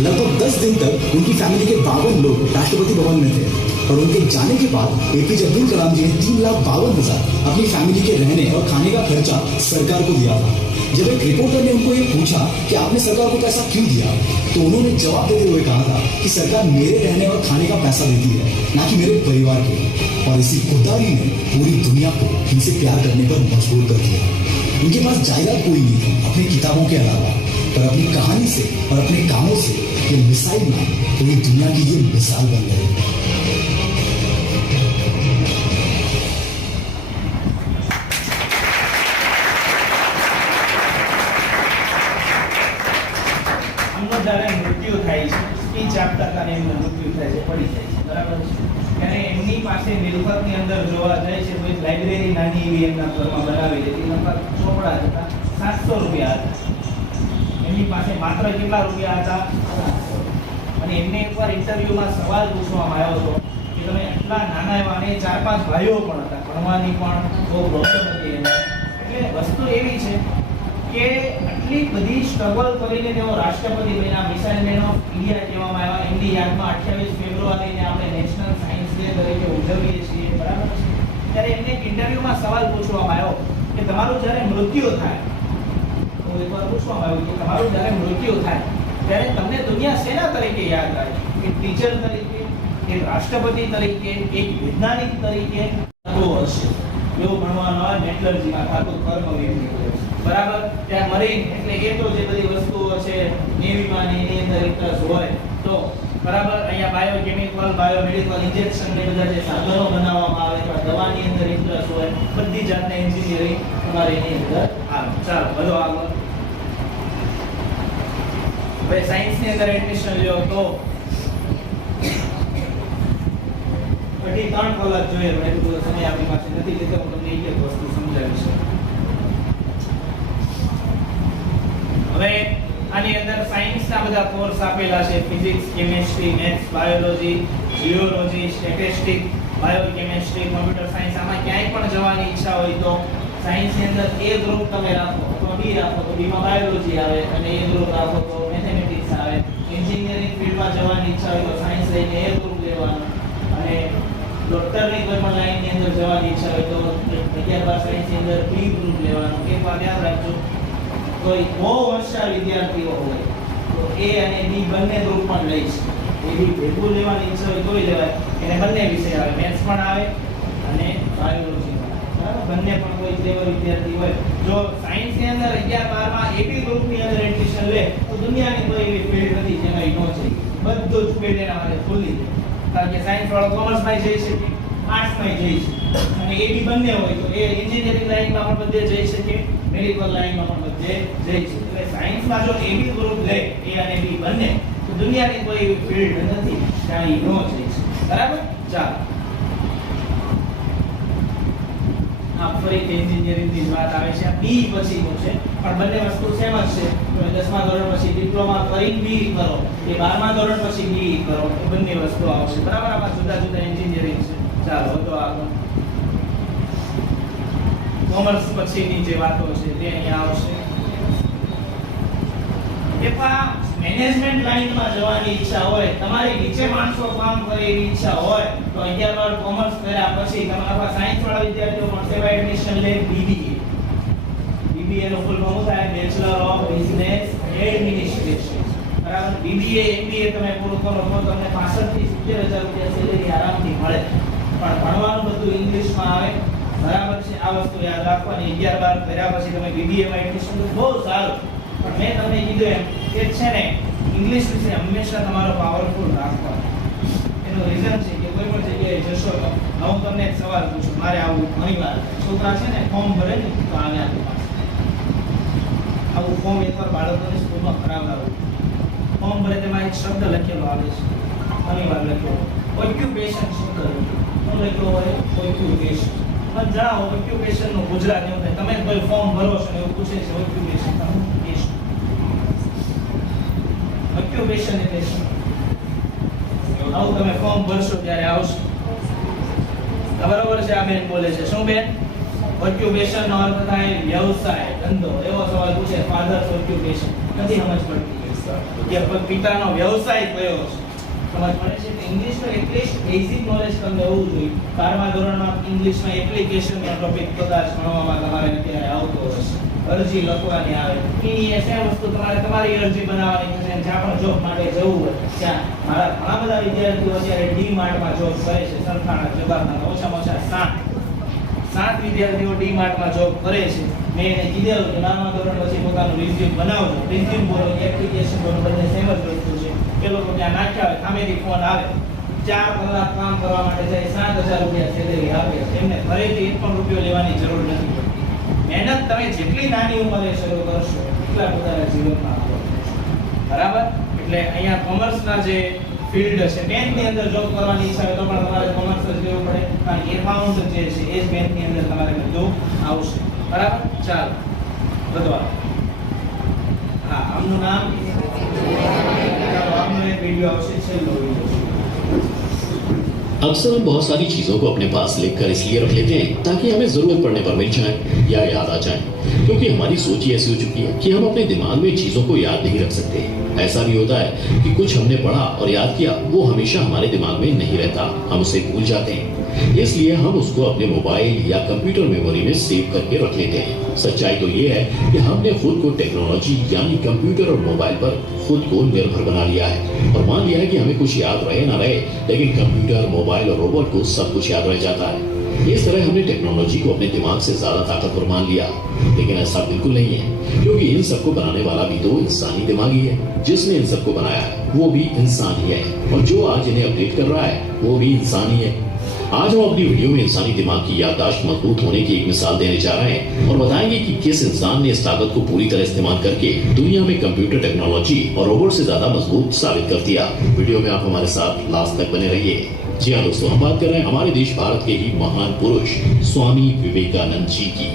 लगभग 10 दिन तक उनकी फैमिली के 52 लोग राष्ट्रपति भवन में थे, और उनके जाने के बाद एपीजे अब्दुल कलाम जी ने 3,52,000 अपनी फैमिली के रहने और खाने का खर्चा सरकार को दिया था। जब एक रिपोर्टर ने उनको ये पूछा कि आपने सरकार को पैसा क्यों दिया, तो उन्होंने जवाब देते हुए कहा था कि सरकार मेरे रहने और खाने का पैसा देती है, ना कि मेरे परिवार के। और इसी खुददारी ने पूरी दुनिया को इनसे प्यार करने पर मजबूर कर दिया। उनके पास जायदाद कोई नहीं थी अपनी किताबों के अलावा, पर अपनी कहानी से और अपने कामों से ये मिसाइल मैन पूरी दुनिया की ये मिसाल बन गए। અંદર જોવા જાય છે તો એક લાઇબ્રેરી નાની એવી એમના ઘરમાં બનાવેલી હતી. એના પર ચોપડા હતા 700 રૂપિયા હતા. એમની પાસે માત્ર કેટલા રૂપિયા હતા? 700. અને એમને એકવાર ઇન્ટરવ્યુમાં સવાલ પૂછવામાં આવ્યો હતો કે તમે આટલા નાના એવા, અને 4-5 ભાઈઓ પણ હતા, ભણવાની પણ બહુ પ્રોબ્લેમ હતી એને. એટલે વસ્તુ એવી છે કે આટલી બધી સ્ટ્રગલ કરીને તેઓ રાષ્ટ્રપતિ બન્યા. મિસાઇલ મેન ઓફ ઇન્ડિયા કહેવામાં આવ્યા. એમની યાદમાં 28 ફેબ્રુઆરીને આપણે નેશનલ સાયન્સ ડે તરીકે ઉજવીએ છીએ, બરાબર છે? ત્યારે એમને એક ઇન્ટરવ્યુમાં સવાલ પૂછવામાં આવ્યો કે તમારું જ્યારે મૃત્યુ થાય, તો એકવાર પૂછવામાં આવ્યું કે તમારું જ્યારે મૃત્યુ થાય ત્યારે તમને દુનિયા શેના તરીકે યાદ રાખે? એક ટીચર તરીકે, એક રાષ્ટ્રપતિ તરીકે, એક વૈજ્ઞાનિક તરીકે થતો હશે. એવું ભણવાનું આવે મેટલર્જીમાં, ખાતું કર્મવીર, બરાબર? ત્યાં મરીન એટલે એ તો જે બધી વસ્તુઓ છે નેવીમાં ને એની અંદર ઇન્ટરેસ્ટ હોય તો, બરાબર? અહીંયા બાયોકેમિકલ, બાયોમેડિકલ, ઇન્જેક્શન ને બધા જે સાધનો બનાવવામાં આવે અથવા દવાની અંદર ઇન્ટરેસ્ટ હોય, બધી જાતના એન્જિનિયરિંગ તમારે એની અંદર આવે. ચાલો બધો આગળ. ભાઈ સાયન્સની અંદર એડમિશન લ્યો તો અઢી 3 કલાક જોઈએ, પણ એટલો બધો સમય આપણી પાસે નથી, એટલે હું તમને એક એક વસ્તુ સમજાવીશ. હવે આની અંદર સાયન્સના બધા કોર્સ આપેલા છે: physics, chemistry, maths, biology, geology, statistics, biochemistry, computer science. આમાં ક્યાંય પણ જવાની ઈચ્છા હોય તો સાયન્સની અંદર એ ગ્રુપ તમે રાખો અથવા બી રાખો તો બીમાં બાયોલોજી આવે, અને એ ગ્રુપ રાખો તો મેથેમેટિક્સ આવે. એન્જિનિયરિંગ ફિલ્ડમાં જવાની ઈચ્છા હોય તો સાયન્સ લઈને એ ગ્રુપ લેવાનું, અને ડોક્ટરની કોઈ પણ લાઈનની અંદર જવાની ઈચ્છા હોય તો 11-12 સાયન્સની અંદર બી ગ્રુપ લેવાનું. એક વાત યાદ રાખજો, કોઈ બહુ હોશિયાર વિદ્યાર્થીઓ હોય તો એ અને બી બંને ગ્રુપ પણ લઈ છે. એ બી ભેગું લેવાની ઈચ્છા હોય તોય લેવાય. એને બંને વિષય આવે, મેથ્સ પણ આવે અને બાયોલોજી પણ આવે, બરાબર? બંને પણ કોઈ ક્લેવર વિદ્યાર્થી હોય જો સાયન્સની અંદર 11-12માં એબી ગ્રુપની અંદર એડમિશન લે તો દુનિયાની કોઈ એવી ફિલ્ડ નથી જેમાં ઈ ન જાય. બધું જ ફિલ્ડ એના માટે ખુલ્લી છે. કારણ કે સાયન્સ વાળો કોમર્સમાં જઈ શકે, આર્ટ્સમાં જઈ શકે, અને એબી બંને હોય તો એ એન્જિનિયરિંગ લાઈનમાં પણ બધે જઈ શકે, મેડિકલ લાઈનમાં પણ બધે જઈ શકે. એટલે સાયન્સમાં જો એબી ગ્રુપ લે, એ અને બી બંને, તો દુનિયાની કોઈ એવી ફિલ્ડ નથી જ્યાં ઈ ન જઈ શકે, બરાબર? ચાલો આ ફરી એન્જિનિયરિંગની જ વાત આવે છે. આ બી પછીનું છે, પણ બંને વસ્તુ સેમ જ છે. તમે 10મા ધોરણ પછી ડિપ્લોમા કરીને બી કરો કે 12મા ધોરણ પછી બી કરો, એ બંને વસ્તુ આવશે, બરાબર? આમાં જુદા જુદા એન્જિનિયરિંગ છે. ચાલો વધો આગળ. કોમર્સ પછીની જે વાતો છે તે અહીંયા આવશે. એમાં મેનેજમેન્ટ લાઈનમાં જવાની ઈચ્છા હોય, તમારી નીચે માણસો કામ કરે એવી ઈચ્છા હોય તો 11 કોમર્સ કર્યા પછી તમારા સાયન્સ વાળા વિદ્યાર્થીઓ પણ સેવા એડમિશન લે બીબીએ. બીબીએ નો ફૂલ ફોર્મ થાય બેચલર ઓફ બિઝનેસ એડમિનિસ્ટ્રેશન, બરાબર? બીબીએ એમબીએ તમે પૂરું કરો તો તમને 65 થી 70,000 રૂપિયા સેલેરી આરામથી મળે, પણ ભણવાનું બધું ઇંગ્લિશમાં આવે, બરાબર છે? આ વસ્તુ યાદ રાખવાની. 11-12 કર્યા પછી તમે બીબીએ માં એડમિશન લો, બહુ સારું. પણ મેં તમને કીધું એમ કે છે ને, ઇંગ્લિશ વિશે હંમેશા તમારો પાવરફુલ રાખવાનો. એનું રીઝન છે કે કોઈ પણ જગ્યાએ જશો તો હું તમને એક સવાલ પૂછું, મારે આવું ઘણીવાર છોકરા છે ને ફોર્મ ભરે ને તો આને આપી પાસે આવું ફોર્મ એકવાર બાળકોને સ્કૂલમાં કરાવડાવું. ફોર્મ ભરે તેમાં એક શબ્દ લખેલો આવે છે, ઘણીવાર લખ્યો ઓક્યુપેશન શબ્દ લખ્યો હોય, ઓક્યુપેશન. મને જણાવો ઓક્યુપેશન નું ગુજરાત એવું થાય. તમે કોઈ ફોર્મ ભરો છો એવું પૂછે છે ઓક્યુપેશન ઓક્યુપેશન એટલે શું? આવું તમે ફોર્મ ભરશો ત્યારે આવશે, બરાબર છે? આ બેન બોલે છે શું બેન? ઓક્યુપેશન નો અર્થ થાય વ્યવસાય, ધંધો. એવો સવાલ પૂછે ફાધર્સ ઓક્યુપેશન, નથી સમજ પડતી કે પિતાનો વ્યવસાય કયો છે? સમજ પડે છે કે ઇંગ્લિશમાં એટલીસ્ટ બેઝિક નોલેજ તમને હોવું જોઈએ. 12મા ધોરણમાં ઇંગ્લિશમાં એપ્લિકેશનનો ટોપિક કદાચ ભણવામાં તમારે અત્યારે આવતો હશે. અરજી લખવાની આવે, એની એ સેમ વસ્તુ તમારે તમારી અરજી બનાવવાની છે. જ્યાં પણ જોબ માટે જવું હોય ત્યાં મારા ઘણા બધા વિદ્યાર્થીઓ અત્યારે ડી માર્ટમાં જોબ કરે છે. સરખાણા જવાબના ઓછામાં ઓછા 7 વિદ્યાર્થીઓ ડી માર્ટમાં જોબ કરે છે. મેં એને કીધેલું કે 12મા ધોરણ પછી પોતાનું રિઝ્યુમ બનાવજો. રિઝ્યુમ બોલો કે એપ્લિકેશન બોલો, બંને સેમ જ વસ્તુ છે. એ લોકો ત્યાં નાખ્યા હોય, સામેથી ફોન આવે, 4 કલાક કામ કરવા માટે જાય, 7,000 રૂપિયા સેલેરી આપે છે. એમને ફરીથી 1 પણ રૂપિયો લેવાની જરૂર નથી પડતી. મહેનત તમે જેટલી નાની ઉંમરે શરૂ કરશો એટલા પોતાના જીવનમાં આગળ, બરાબર? એટલે અહીંયા કોમર્સના જે ફિલ્ડ છે. બેંકની અંદર જોબ કરવાની ઈચ્છા હોય તો પણ તમારે કોમર્સ જ લેવું પડે, કારણ કે એકાઉન્ટ જે છે એ જ બેંકની અંદર તમારે જોબ આવશે. બરાબર? ચાલો વધવા. હા, આમનું નામ. ચાલો આપનો એક વિડિયો આવશે, છેલ્લો વિડિયો. अक्सर हम बहुत सारी चीजों को अपने पास लिख कर इसलिए रख लेते हैं ताकि हमें जरूरत पड़ने पर मिल जाए या याद आ जाए, क्योंकि हमारी सोच ही ऐसी हो चुकी है कि हम अपने दिमाग में चीजों को याद नहीं रख सकते। ऐसा भी होता है कि कुछ हमने पढ़ा और याद किया, वो हमेशा हमारे दिमाग में नहीं रहता, हम उसे भूल जाते हैं। इसलिए हम उसको अपने मोबाइल या कंप्यूटर मेमोरी में सेव करके रख लेते हैं। सच्चाई तो ये है कि हमने खुद को टेक्नोलॉजी यानी कंप्यूटर और मोबाइल पर खुद को निर्भर बना लिया है और मान लिया है कि हमें कुछ याद रहे ना रहे, लेकिन कंप्यूटर, मोबाइल और रोबोट को सब कुछ याद रह जाता है। इस तरह हमने टेक्नोलॉजी को अपने दिमाग से ज्यादा ताकतवर मान लिया, लेकिन ऐसा बिल्कुल नहीं है, क्योंकि इन सबको बनाने वाला भी तो इंसानी दिमाग ही है। जिसने इन सबको बनाया है वो भी इंसान ही है, और जो आज इन्हें अपडेट कर रहा है वो भी इंसान ही है। आज हम अपनी वीडियो में इंसानी दिमाग की याददाश्त मजबूत होने की एक मिसाल देने जा रहे हैं और बताएंगे कि किस इंसान ने इस ताकत को पूरी तरह इस्तेमाल करके दुनिया में कंप्यूटर टेक्नोलॉजी और रोबोट से ज्यादा मजबूत साबित कर दिया। वीडियो में आप हमारे साथ लास्ट तक बने रहिए। जी हाँ दोस्तों, हम बात कर रहे हैं हमारे देश भारत के ही महान पुरुष स्वामी विवेकानंद जी की,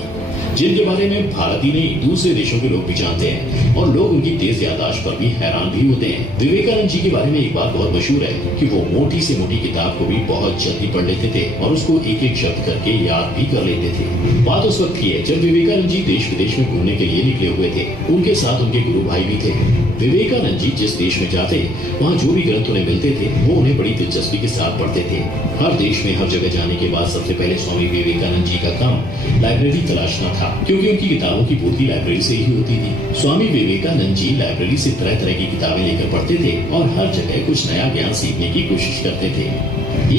जिनके बारे में भारत ही नहीं दूसरे देशों के लोग भी जानते हैं और लोग उनकी तेज याददाश्त पर भी हैरान भी होते हैं। विवेकानंद जी के बारे में एक बात बहुत मशहूर है कि वो मोटी से मोटी किताब को भी बहुत जल्दी पढ़ लेते थे और उसको एक एक शब्द करके याद भी कर लेते थे। बात उस वक्त की है जब विवेकानंद जी देश विदेश में घूमने के लिए निकले हुए थे। उनके साथ उनके गुरु भाई भी थे। विवेकानंद जी जिस देश में जाते वहाँ जो भी ग्रंथ उन्हें मिलते थे वो उन्हें बड़ी दिलचस्पी के साथ पढ़ते थे। हर देश में हर जगह जाने के बाद सबसे पहले स्वामी विवेकानंद जी का काम लाइब्रेरी तलाशना था, क्योंकि उनकी किताबों की पूर्ति लाइब्रेरी से ही होती थी। स्वामी विवेकानंद जी लाइब्रेरी से तरह तरह की किताबें लेकर पढ़ते थे और हर जगह कुछ नया ज्ञान सीखने की कोशिश करते थे।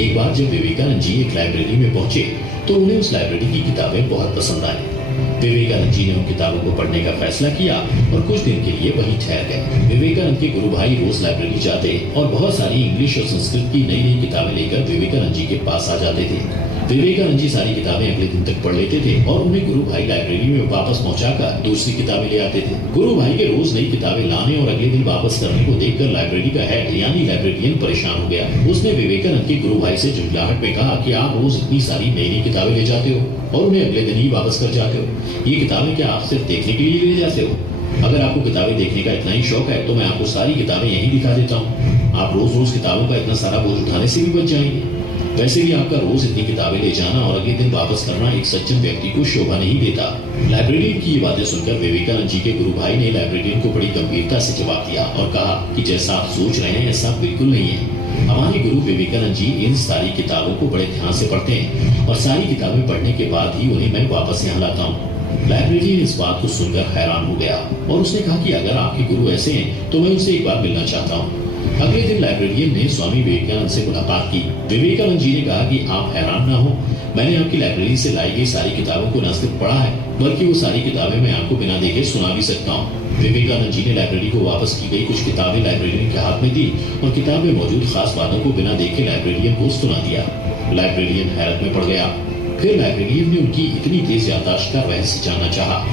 एक बार जब विवेकानंद जी एक लाइब्रेरी में पहुंचे तो उन्हें उस लाइब्रेरी की किताबें बहुत पसंद आई। विवेकानंद जी ने उन किताबों को पढ़ने का फैसला किया और कुछ दिन के लिए वहीं ठहर गए। विवेकानंद के गुरु भाई रोज लाइब्रेरी जाते और बहुत सारी इंग्लिश और संस्कृत की नई नई किताबें लेकर विवेकानंद जी के पास आ जाते थे। विवेकानंद जी सारी किताबें अगले दिन तक पढ़ लेते थे और उन्हें गुरु भाई लाइब्रेरी में वापस पहुंचाकर दूसरी किताबें ले आते थे। गुरु भाई के रोज नई किताबें लाने और अगले दिन वापस करने को देखकर लाइब्रेरी का हेड यानी लाइब्रेरियन परेशान हो गया। उसने विवेकानंद के गुरु भाई से झुंझलाहट में कहा कि आप रोज इतनी सारी नई नई किताबें ले जाते हो और उन्हें अगले दिन ही वापस कर जाते हो। ये किताबें क्या आप सिर्फ देखने के लिए ले जाते हो? अगर आपको किताबें देखने का इतना ही शौक है तो मैं आपको सारी किताबें यहीं दिखा देता हूँ। आप रोज रोज किताबों का इतना सारा बोझ उठाने से भी बच जाएंगे। वैसे भी आपका रोज इतनी किताबें ले जाना और अगले दिन वापस करना एक सज्जन व्यक्ति को शोभा नहीं देता। लाइब्रेरियन की ये बातें सुनकर विवेकानंद जी के गुरु भाई ने लाइब्रेरियन को बड़ी गंभीरता से जवाब दिया और कहा कि जैसा आप सोच रहे हैं ऐसा बिल्कुल नहीं है। हमारे गुरु विवेकानंद जी इन सारी किताबों को बड़े ध्यान से पढ़ते हैं और सारी किताबें पढ़ने के बाद ही उन्हें मैं वापस यहाँ लाता हूँ। लाइब्रेरियन इस बात को सुनकर हैरान हो गया और उसने कहा कि अगर आपके गुरु ऐसे हैं तो मैं उनसे एक बार मिलना चाहता हूँ। अगले दिन लाइब्रेरियन ने स्वामी विवेकानंद से मुलाकात की। विवेकानंद जी ने कहा कि आप हैरान ना हो, मैंने आपकी लाइब्रेरी से लाई गई सारी किताबों को न सिर्फ पढ़ा है बल्कि वो सारी किताबें मैं आपको बिना देखे सुना भी सकता हूँ। विवेकानंद जी ने लाइब्रेरी को वापस की गई कुछ किताबें लाइब्रेरियन के हाथ में दी और किताब में मौजूद खास बातों को बिना देखे लाइब्रेरियन को सुना दिया। लाइब्रेरियन हैरत में पड़ गया। फिर लाइब्रेरियन ने उनकी इतनी तेज याददाश्त का रहस्य जानना चाहा।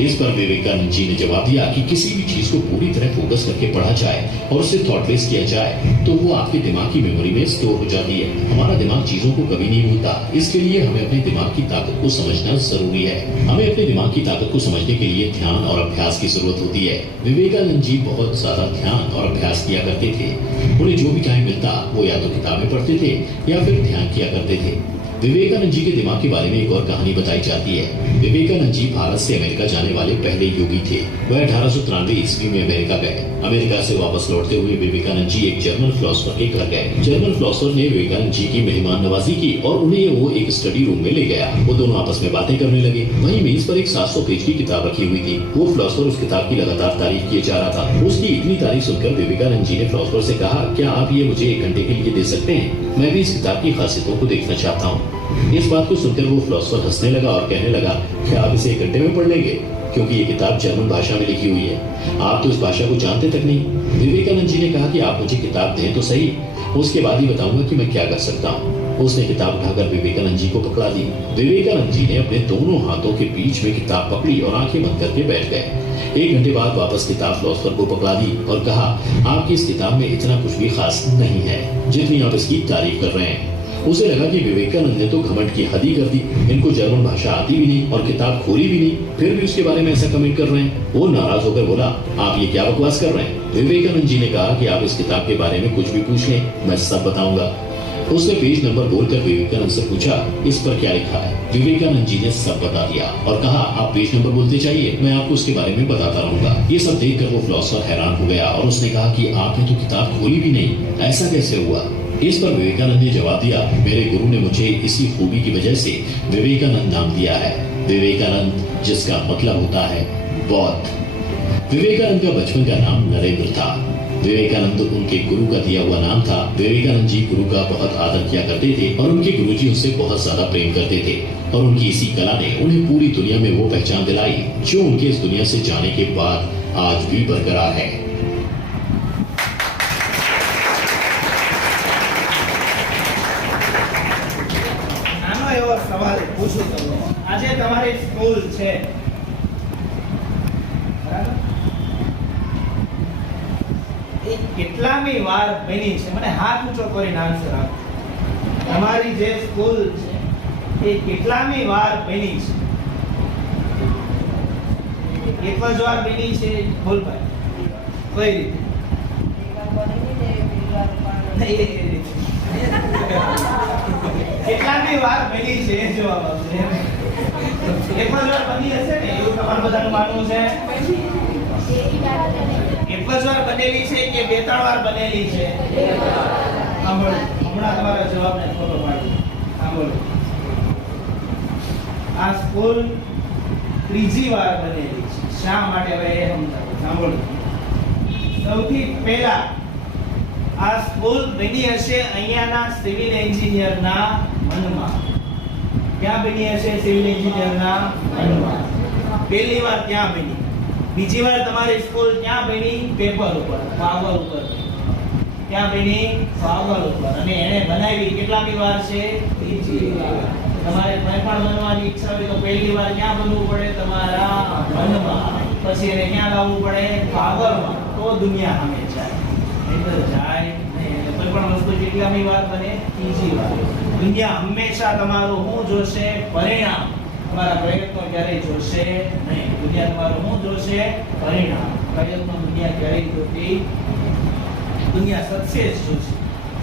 इस पर विवेकानंद जी ने जवाब दिया कि किसी भी चीज को पूरी तरह फोकस करके पढ़ा जाए और उसे थॉटलेस किया जाए तो वो आपके दिमाग की मेमोरी में स्टोर हो जाती है। हमारा दिमाग चीजों को कभी नहीं भूलता, इसके लिए हमें अपने दिमाग की ताकत को समझना जरूरी है। हमें अपने दिमाग की ताकत को समझने के लिए ध्यान और अभ्यास की जरूरत होती है। विवेकानंद जी बहुत ज्यादा ध्यान और अभ्यास किया करते थे। उन्हें जो भी टाइम मिलता वो या तो किताबें पढ़ते थे या फिर ध्यान किया करते थे। विवेकानंद जी के दिमाग के बारे में एक और कहानी बताई जाती है। विवेकानंद जी भारत से अमेरिका जाने वाले पहले योगी थे। वह 1893 ईस्वी में अमेरिका गए। अमेरिका से वापस लौटते हुए विवेकानंद जी एक जर्मन फिलोसोफर के घर गए। जर्मन फिलोसोफर ने विवेकानंद जी की मेहमान नवाजी की और उन्हें वो एक स्टडी रूम में ले गया। वो दोनों आपस में बातें करने लगे। वहीं मेज पर एक 700 पेज की किताब रखी हुई थी। वो फिलोसोफर उस किताब की लगातार तारीफ किए जा रहा था। उसकी इतनी तारीफ सुनकर विवेकानंद जी ने फिलोसोफर से कहा, क्या आप ये मुझे 1 घंटे के लिए दे सकते हैं? मैं भी इस किताब की खासियतों को देखना चाहता हूँ। इस बात को सुनकर वो फिलोसोफर हंसने लगा और कहने लगा, क्या आप इसे 1 घंटे में पढ़ लेंगे? क्योंकि ये किताब जर्मन भाषा में लिखी हुई है, आप तो इस भाषा को जानते तक नहीं। विवेकानंद जी ने कहा कि आप मुझे किताब दें तो सही, उसके बाद ही बताऊंगा कि मैं क्या कर सकता हूँ। उसने किताब उठाकर विवेकानंद जी को पकड़ा दी। विवेकानंद जी ने अपने दोनों हाथों के बीच में किताब पकड़ी और आंखें बंद करके बैठ गए। 1 घंटे बाद वापस किताब फिलोसफर को पकड़ा दी और कहा, आपकी इस किताब में इतना कुछ भी खास नहीं है जितनी आप इसकी तारीफ कर रहे हैं। उसे लगा कि विवेकानंद ने तो घमंड की हद ही कर दी, इनको जर्मन भाषा आती भी नहीं और किताब खोली भी नहीं, फिर भी उसके बारे में ऐसा कमेंट कर रहे हैं। वो नाराज होकर बोला, आप ये क्या बकवास कर रहे हैं? विवेकानंद जी ने कहा कि आप इस किताब के बारे में कुछ भी पूछ लें, मैं सब बताऊंगा। उसने पेज नंबर बोलकर विवेकानंद से पूछा, इस पर क्या लिखा है? विवेकानंद जी ने सब बता दिया और कहा, आप पेज नंबर बोलते चाहिए, मैं आपको उसके बारे में बताता रहूंगा। ये सब देखकर वो फिलोसफर हैरान हो गया और उसने कहा कि आपने तो किताब खोली भी नहीं, ऐसा कैसे हुआ? इस पर विवेकानंद ने जवाब दिया, मेरे गुरु ने मुझे इसी खूबी की वजह से विवेकानंद नाम दिया है। विवेकानंद जिसका मतलब होता है बौद्ध। विवेकानंद का बचपन का नाम नरेंद्र था। विवेकानंद उनके गुरु का दिया हुआ नाम था। विवेकानंद जी गुरु का बहुत आदर किया करते थे और उनके गुरुजी उनसे बहुत ज्यादा प्रेम करते थे और उनकी इसी कला ने उन्हें पूरी दुनिया में वो पहचान दिलाई जो उनके इस दुनिया से जाने के बाद आज भी बरकरार है। નાનો એવો સવાલ પૂછું તમને, આજે તમારી સ્કૂલ છે બરાબર? એ કેટલામી વાર બની છે? મને હાથ ઊંચો કરીને આન્સર આપો. તમારી જે સ્કૂલ છે એ કેટલામી વાર બની છે? એક જ વાર બની છે? બોલ ભાઈ, કઈ રીતે? નહીં, એ રીતે. કેટલામી વાર બની છે એ જવાબ આપશે. એક જ વાર બની હશે ને એવું તમારું બધાનું માનવું છે? એક જ વાર બનેલી છે કે 2-3 વાર બનેલી છે? સાંભળો, હમણાં તમારા જવાબને ખોટો પાડો. સાંભળો, આ સ્કૂલ 3જી વાર બનેલી છે. શા માટે? હવે એ સમજાવો. સાંભળો, સૌથી પહેલા આ સ્કૂલ બની હશે અહીંયાના સિવિલ એન્જિનિયરના મનમાં. ક્યાં બની હશે? સિવિલ એન્જિનિયરના મનમાં. પહેલી વાર ત્યાં બની. બીજી વાર તમારી સ્કૂલ ક્યાં બની? પેપર ઉપર, કાગળ ઉપર. ક્યાં બની? કાગળ ઉપર. અને એને બનાવી કેટલામી વાર છે? 3જી વાર. તમારે કંઈ પણ બનવાની ઈચ્છા હોય તો પહેલી વાર ક્યાં બનવું પડે? તમારા મનમાં. પછી એને ક્યાં લાવવું પડે? કાગળમાં. તો દુનિયા સામે જાય. જાય નહીં. કોઈ પણ વસ્તુ કેટલામી વાર બને? 3જી વાર. દુનિયા હંમેશા તમારું શું જોશે? પરિણામ. તમારા પ્રયત્નો ક્યારેય જોશે નહીં. દુનિયા તમારું શું જોશે? પરિણામ. પ્રયત્નો દુનિયા ક્યારેય જોતી? દુનિયા સક્સેસ જોશે,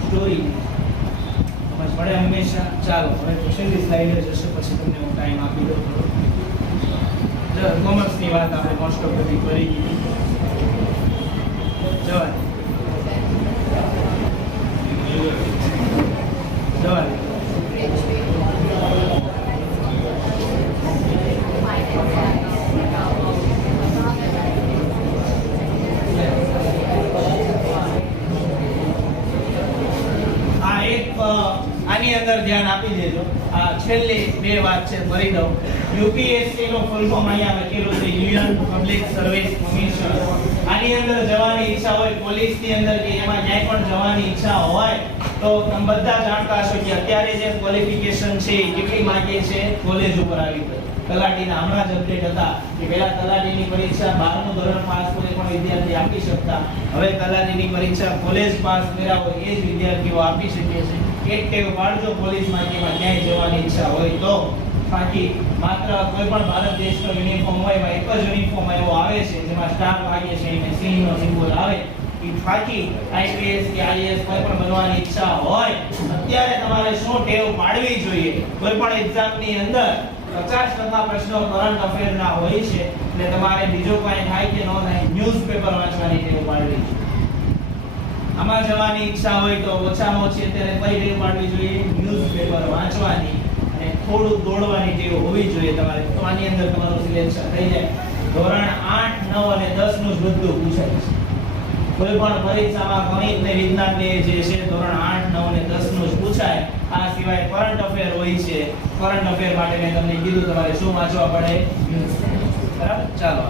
સ્ટોરી નહીં. સમજ પડે હંમેશા. ચાલો, હવે છેલ્લી સ્લાઇડ જશે, પછી તમને હું ટાઈમ આપી દઉં. કોમર્સની વાત આપણે મોસ્ટ ઓફ બધી કરી દીધી. જવાય જવાય. આની અંદર ધ્યાન આપી દેજો. આ છેલ્લી 2 વાત છે, ભરી દઉં. યુપીએસસી નો ફૂલ ફોર્મ અહીંયા લખેલું છે, યુનિયન પબ્લિક સર્વિસ કમિશન. આની અંદર જવાની ઈચ્છા હોય, પોલીસ ની અંદર કે એમાં ક્યાંય પણ જવાની ઈચ્છા હોય તો તમે બધા જાણતા હશો કે અત્યારે જે ક્વોલિફિકેશન છે એ કેટલી માંગે છે? કોલેજ ઉપર આવી ગઈ. તલાટીના હમણાં જ અપડેટ હતા કે પહેલા તલાટીની પરીક્ષા 12મું ધોરણ પાસ કોઈ પણ વિદ્યાર્થી આપી શકતા. હવે તલાટીની પરીક્ષા કોલેજ પાસ કર્યા હોય એ જ વિદ્યાર્થીઓ આપી શકે છે. એક ટેવ પાડજો પોલીસમાં કે ક્યાંય જવાની ઈચ્છા હોય તો. બાકી માત્ર કોઈ પણ ભારત દેશનો યુનિફોર્મ હોય એમાં એક જ યુનિફોર્મ એવો આવે છે જેમાં સ્ટાર લાગે છે અને સિંહનો સિમ્બોલ આવે. એ બાકી આઈપીએસ કે આઈએએસ કોઈ પણ બનવાની ઈચ્છા હોય અત્યારે તમારે શું ટેવ પાડવી જોઈએ? કોઈ પણ એક્ઝામની અંદર 50% પ્રશ્નો કરંટ અફેરના હોય છે એટલે તમારે બીજો કોઈ થાય કે ન થાય ન્યૂઝપેપર વાંચવાની ટેવ પાડવી જોઈએ. આમાં જવાની ઈચ્છા હોય તો ઓછામાં ઓછી અત્યારે કઈ ટેવ પાડવી જોઈએ? ન્યૂઝપેપર વાંચવાની અને થોડું દોડવાની ટેવ હોવી જોઈએ તમારે. તો આની અંદર તમારું સિલેક્શન થઈ જાય. ધોરણ 8, 9 અને 10 નું જ બધું પૂછાય છે. કોઈ પણ પરીક્ષામાં ગણિત ને વિજ્ઞાન ને જે છે ધોરણ 8, 9 અને 10 નું જ પૂછાય. આ સિવાય કરંટ અફેર હોય છે. કરંટ અફેર માટે મેં તમને કીધું તમારે શું વાંચવા પડે? બરાબર. ચાલો,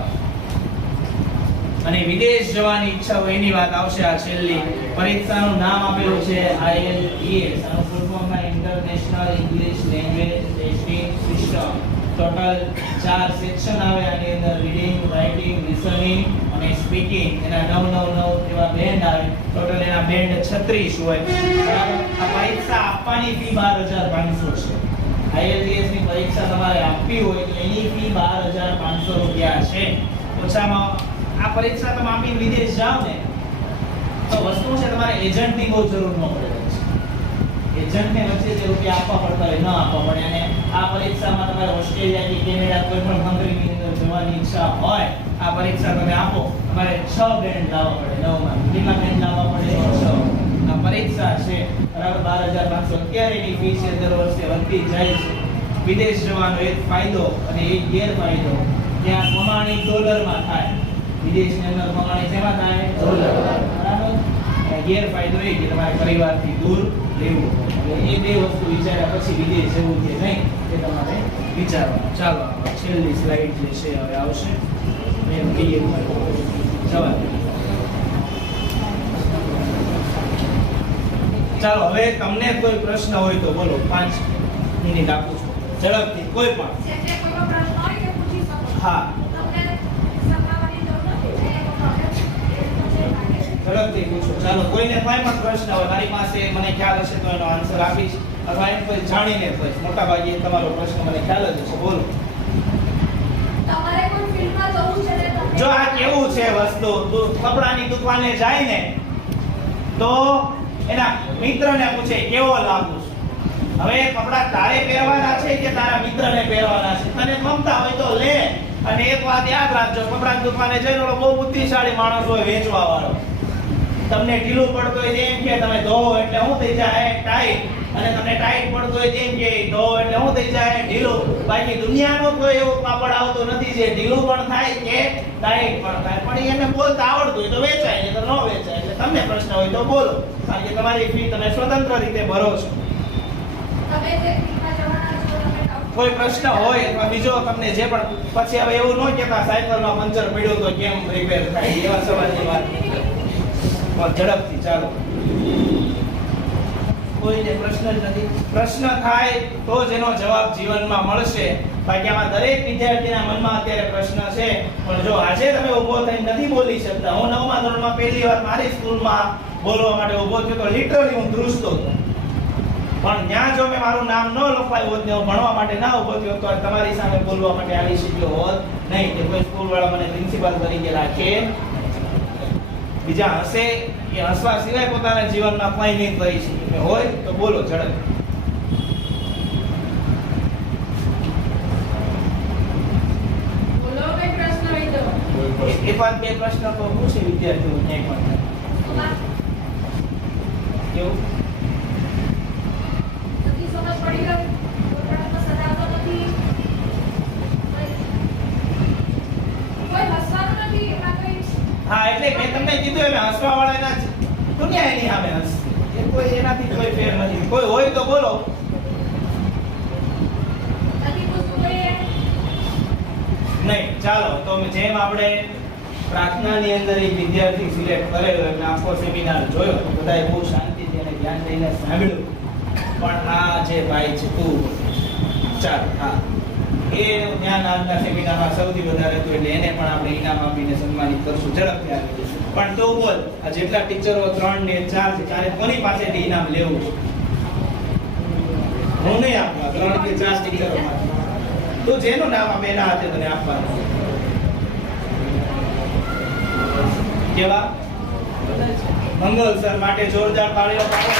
અને વિદેશ જવાની ઈચ્છા હોય એની વાત આવશે. આ છેલ્લી પરીક્ષાનું નામ આપેલું છે IELTS. આનું ફૂલ ફોર્મ માં inter national English language testing system. Total 4 section આવે આની અંદર, રીડિંગ, રાઇટિંગ, લિસનિંગ અને સ્પીકિંગ. એના 9 એવા બેન્ડ આવે. ટોટલ એના બેન્ડ 36 હોય. બરાબર. આ પરીક્ષા આપવાની ફી 12,500 છે. IELTS ની પરીક્ષા તમારે આપવી હોય તો એની ફી 12,500 રૂપિયા છે. ઓછામાં આ પરીક્ષા તમે આપીને વિદેશ જાઓ ને તો વસ્તુ છે તમારે એજન્ટની બહુ જરૂર ન પડે. એજન્ટને વચ્ચે જે રૂપિયા આપવા પડતા હોય ન આપવા પડે. અને આ પરીક્ષામાં તમારે ઓસ્ટ્રેલિયા કે કેનેડા કોઈ પણ કન્ટ્રીની અંદર જવાની ઈચ્છા હોય, આ પરીક્ષા તમે આપો, તમારે 6 બેન્ડ લાવવા પડે. 9માં કેટલા બેન્ડ લાવવા પડે? 6. આ પરીક્ષા છે બરાબર. 12,500 અત્યારે એની ફી છે, દર વર્ષે વધતી જાય છે. વિદેશ જવાનો એક ફાયદો અને એક ગેરફાયદો, ત્યાં કમાણી ડોલરમાં થાય. વિદેશની અંદર કમાણી શેમાં થાય? ડોલરમાં. બરાબર. અને ગેરફાયદો એ કે તમારે પરિવારથી દૂર રહેવું. એટલે એ બે વસ્તુ વિચાર્યા પછી વિદેશ જવું કે નહીં એ તમારે વિચારવાનું. ચાલો છેલ્લી સ્લાઇડ જે છે હવે આવશે. એમ કહીએ જવાબ. ચાલો હવે તમને કોઈ પ્રશ્ન હોય તો બોલો. 5 મિનિટ આપું છું ઝડપથી. કોઈ પણ. હા ઝડપથી પૂછો. ચાલો કોઈને કોઈ પણ પ્રશ્ન હોય મારી પાસે, મને ખ્યાલ હશે તો એનો આન્સર આપીશ, અથવા એમ કોઈ જાણીને કહીશ. મોટા ભાગે તમારો પ્રશ્ન મને ખ્યાલ જ હશે. બોલો. જો આ કેવું છે વસ્તુ, તું કપડાની દુકાને જાય ને તો એના મિત્રને પૂછે કેવો લાગુ છું. હવે કપડા તારે પહેરવાના છે કે તારા મિત્રને પહેરવાના છે? તને ગમતા હોય તો લે. અને એક વાત યાદ રાખજો, કપડાની દુકાને જઈને ઓલો બહુ બુદ્ધિશાળી માણસ હોય વેચવા વાળો, તમને ઢીલું પડતું હોય તેમ કે તમે ધોવો એટલે શું થઈ જાય? ટાઈટ. અને તમને ટાઈટ પડતું હોય તેમ કે ધોવો એટલે શું થઈ જાય? ઢીલું. બાકી દુનિયાનો કોઈ એવો કાપડ આવતો નથી જે ઢીલું પણ થાય કે ટાઈટ પણ થાય. પણ એને બોલતા આવડતું હોય તો વેચાય, નહીં તો ન વેચાય. એટલે તમને પ્રશ્ન હોય તો બોલો, કારણ કે તમારી ફી તમે સ્વતંત્ર રીતે ભરો છો. કોઈ પ્રશ્ન હોય અથવા બીજો તમને જે પણ, પછી હવે એવું ન કહેતા સાયકલમાં પંચર પડ્યું તો કેમ રિપેર થાય, એવા સવાલની વાત ઝડપથી. ચાલો કોઈને પ્રશ્ન જ નથી? પ્રશ્ન થાય તો જ એનો જવાબ જીવનમાં મળશે. બાકી આમાં દરેક વિદ્યાર્થીના મનમાં અત્યારે પ્રશ્ન છે. પણ જો આજે તમે ઊભો થઈને નથી બોલી શકતા, હું 9મા ધોરણમાં પહેલી વાર મારી સ્કૂલમાં બોલવા માટે ઊભો થયો તો લિટરલી હું ધ્રુજતો હતો. પણ ત્યાં જો મેં મારું નામ ન લખાયું હોત ને હું ભણવા માટે ના ઊભો થયો તો તમારી સામે બોલવા માટે આવી શક્યો હોત નહીં. કે કોઈ સ્કૂલ વાળા મને પ્રિન્સિપાલ તરીકે રાખે, બીજા હશે કે હસવા સિવાય પોતાના જીવનમાં કંઈ નહીં કરી શકે હોય તો બોલો ઝડપ. એક વાત બે પ્રશ્ન તો પૂછે વિદ્યાર્થીઓ ક્યાંય પણ કેવું હા એટલે મેં તમને કીધું એમ હસવા વાળાના દુનિયા એની સામે હસશે. એ કોઈ એનાથી કોઈ ફેર નથી. કોઈ હોય તો બોલો. નહીં. ચાલો તો જેમ આપણે પ્રાર્થનાની અંદર એક વિદ્યાર્થી સિલેક્ટ કરેલો એટલે આખો સેમિનાર જોયો તો બધાએ બહુ શાંતિથી અને ધ્યાન દઈને સાંભળ્યું. પણ આ જે ભાઈ છે તું, ચાલો હા, એનું ધ્યાન આજના સેમિનારમાં સૌથી વધારે હતું એટલે એને પણ આપણે ઇનામ આપીને સન્માનિત કરશું. ઝડપથી આવી. પણ તું બોલ, આ જેટલા ટીચરો 3 ને 4 છે, ત્યારે કોની પાસેથી ઇનામ લેવું છે? હું નહીં આપવા. 3 કે 4 ટીચરોમાંથી તું જેનું નામ આપે એના હાથે તને આપવાનું. કેવા? મંગલ સર માટે જોરદાર તાળીઓ પાડો.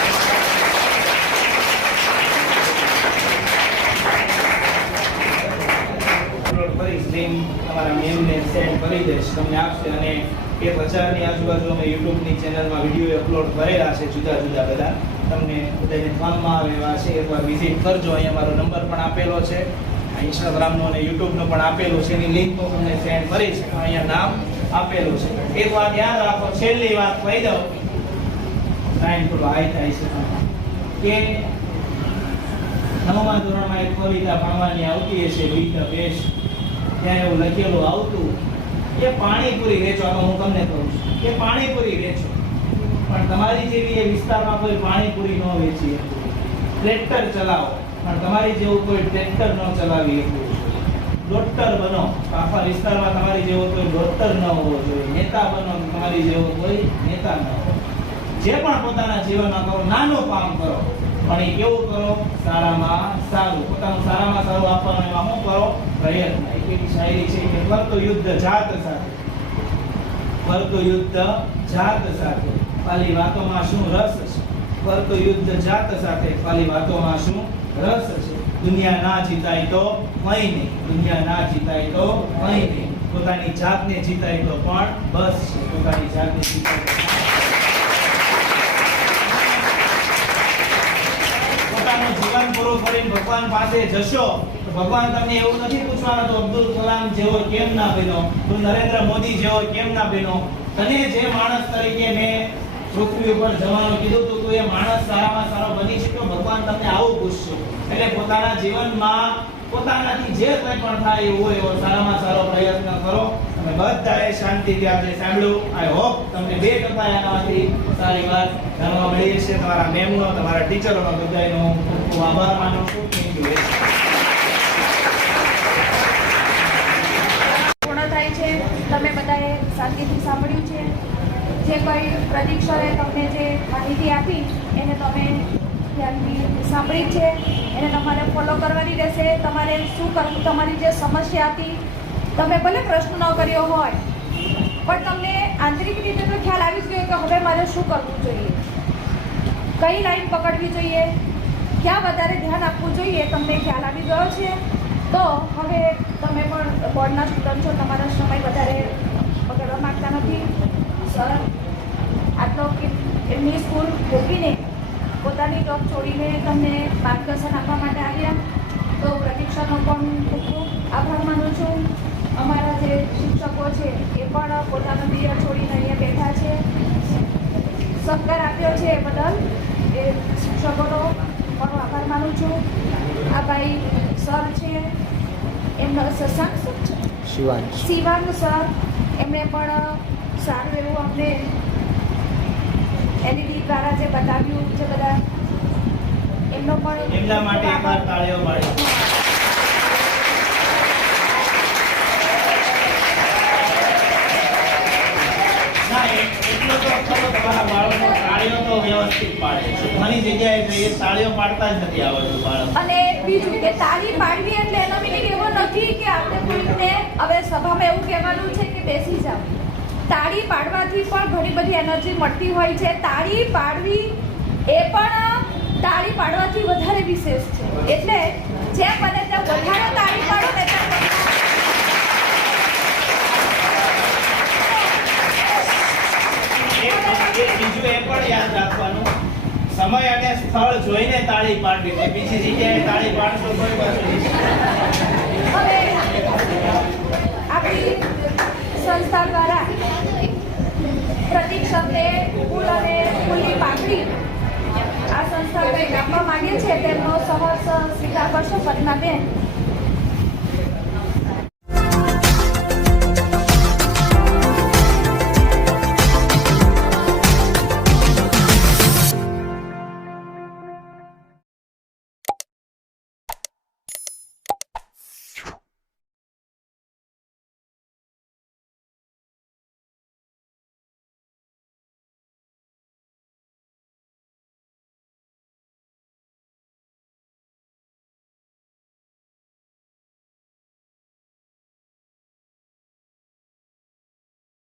તમારા મેમને સેન્ડ કરી દઈશ, તમને આપશે. અને 1000 ની આજુબાજુ અમે YouTube ની ચેનલમાં વિડીયો અપલોડ કરેલા છે જુદા જુદા બધા, તમને બધાને કામમાં આવે એવા છે. એકવાર વિઝિટ કરજો. અહીંયા મારો નંબર પણ આપેલો છે, ઇન્સ્ટાગ્રામનો અને યુટ્યુબનો પણ આપેલું છે. એની લિંક હું તમને સેન્ડ કરીશ. અહીંયા નામ આપેલું છે. એક વાત યાદ રાખો, છેલ્લી વાત કહી દઉં, ટાઈમ થોડો હાઈ થાય છે કે 9મા ધોરણમાં એક કવિતા ભણવાની આવતી હશે, બી ધ બેસ્ટ. ત્યાં એવું લખેલું આવતું કે પાણીપુરી વેચવાનો, હું તમને કહું છું કે પાણીપુરી વેચો, પણ તમારી જેવી એ વિસ્તારમાં કોઈ પાણીપુરી ન વેચી. ટ્રેક્ટર ચલાવો પણ તમારી જેવું કોઈ ટ્રેક્ટર ન ચલાવી શકતું. ડોક્ટર બનો, આખા વિસ્તારમાં તમારી જેવો કોઈ ડોક્ટર ન હોવો જોઈએ. નેતા બનો, તમારી જેવો કોઈ નેતા ન હોવો. જે પણ પોતાના જીવનમાં કરો, નાનું કામ કરો, પણ એ કેવું કરો? સારામાં સારું. પોતાનું સારામાં સારું આપવાનું એમાં શું કરો? પ્રયત્ન. એક શાયરી છે કે કરતો યુદ્ધ જાત સાથે, કરતો યુદ્ધ જાત સાથે, ખાલી વાતોમાં શું રસ છે? કરતો યુદ્ધ જાત સાથે, ખાલી વાતોમાં શું રસ છે? દુનિયા ના જીતાય તો કંઈ નહીં, દુનિયા ના જીતાય તો કંઈ નહીં, પોતાની જાતને જીતાય તો પણ બસ છે. પોતાની જાતને જીતાય તો પોતાનું જીવન પૂરું કરીને ભગવાન પાસે જશો તો ભગવાન તમને એવું નથી પૂછવાનું તો અબ્દુલ કલામ જેવો કેમ ના બન્યો, તું નરેન્દ્ર મોદી જેવો કેમ ના બન્યો, તને જે માણસ તરીકે મેં પૃથ્વી ઉપર જવાનું કીધું તું એ માણસ સારામાં સારો બની શક્યો? ભગવાન તમને આવું પૂછશે. એટલે પોતાના જીવનમાં પોતાનાથી જે કંઈ પણ થાય એવું હોય એવો સારામાં સારો પ્રયત્ન કરો. તમે બધાએ શાંતિથી આજે સાંભળ્યું. આઈ હોપ તમને 2% આનામાંથી સારી વાત જાણવા મળી હશે. તમારા મેમનો, તમારા ટીચરોનો બધાનો ખૂબ ખૂબ આભાર માનું છું. Thank you. પૂર્ણ થાય છે. તમે બધાએ શાંતિથી સાંભળ્યું છે. જે કોઈ પ્રદીપ સરે તમને જે માહિતી આપી એને તમે ધ્યાનથી સાંભળી છે. એને તમારે ફોલો કરવાની રહેશે. તમારે શું કરવું, તમારી જે સમસ્યા હતી, તમે ભલે પ્રશ્ન ન કર્યો હોય પણ તમને આંતરિક રીતે તો ખ્યાલ આવી જ ગયો કે હવે મારે શું કરવું જોઈએ, કઈ લાઈન પકડવી જોઈએ, ક્યાં વધારે ધ્યાન આપવું જોઈએ, તમને ખ્યાલ આવી ગયો છે. તો હવે તમે પણ બોર્ડના સ્ટુડન્ટ છો, તમારા સમય વધારે બગાડવા માંગતા નથી. સર આટલો એમની સ્કૂલ મૂકીને પોતાની જોબ છોડીને તમને માર્ગદર્શન આપવા માટે આવ્યા. તો પ્રતીક્ષાનો પણ ખૂબ ખૂબ આભાર માનું છું. અમારા જે શિક્ષકો છે એ પણ પોતાનો પિયર છોડીને અહીંયા બેઠા છે. સહકાર આપ્યો છે એ બદલ એ શિક્ષકોનો પણ આભાર માનું છું. આ ભાઈ સર છે, એમનો શશાંક સર છે, શિવાંગ સર, એમણે પણ સારું એવું અમને એલઈડી દ્વારા જે બતાવ્યું છે બધા, એમનો પણ એમના માટે એકવાર તાળીઓ પાડો. ના, એટલો તો ખરો, તમારા બાળકો તાળીઓ તો વ્યવસ્થિત પાડે છે. ઘણી જગ્યાએ જોઈએ તાળીઓ પાડતા જ નથી આવડતું બાળક. અને બીજું કે તાળી પાડવી એટલે એનો મીનિંગ એવો નથી કે આપણે કોઈને હવે સભામાં એવું કહેવાનું છે કે બેસી જાઓ. તાળી પાડવાથી પણ ઘણી બધી એનર્જી મળતી હોય છે. તાળી પાડવી એ પણ તાળી પાડવાથી વધારે વિશેષ છે. એટલે જે બને તે વધારે તાળી પાડો ને બીજું એ પણ યાદ રાખવાનું, સમય અને સ્થળ જોઈને તાળી પાડવી. બીજી જગ્યાએ તાળી પાડશો કોઈ બાજુ હવે આપણી સંસ્થા દ્વારા પ્રતીક શબ્દે ફૂલ અને ફૂલની પાકડી આ સંસ્થા કંઈક આપવા માંગે છે. તેમનો સહર્ષ સ્વીકાર કરશો પદ્માબેન?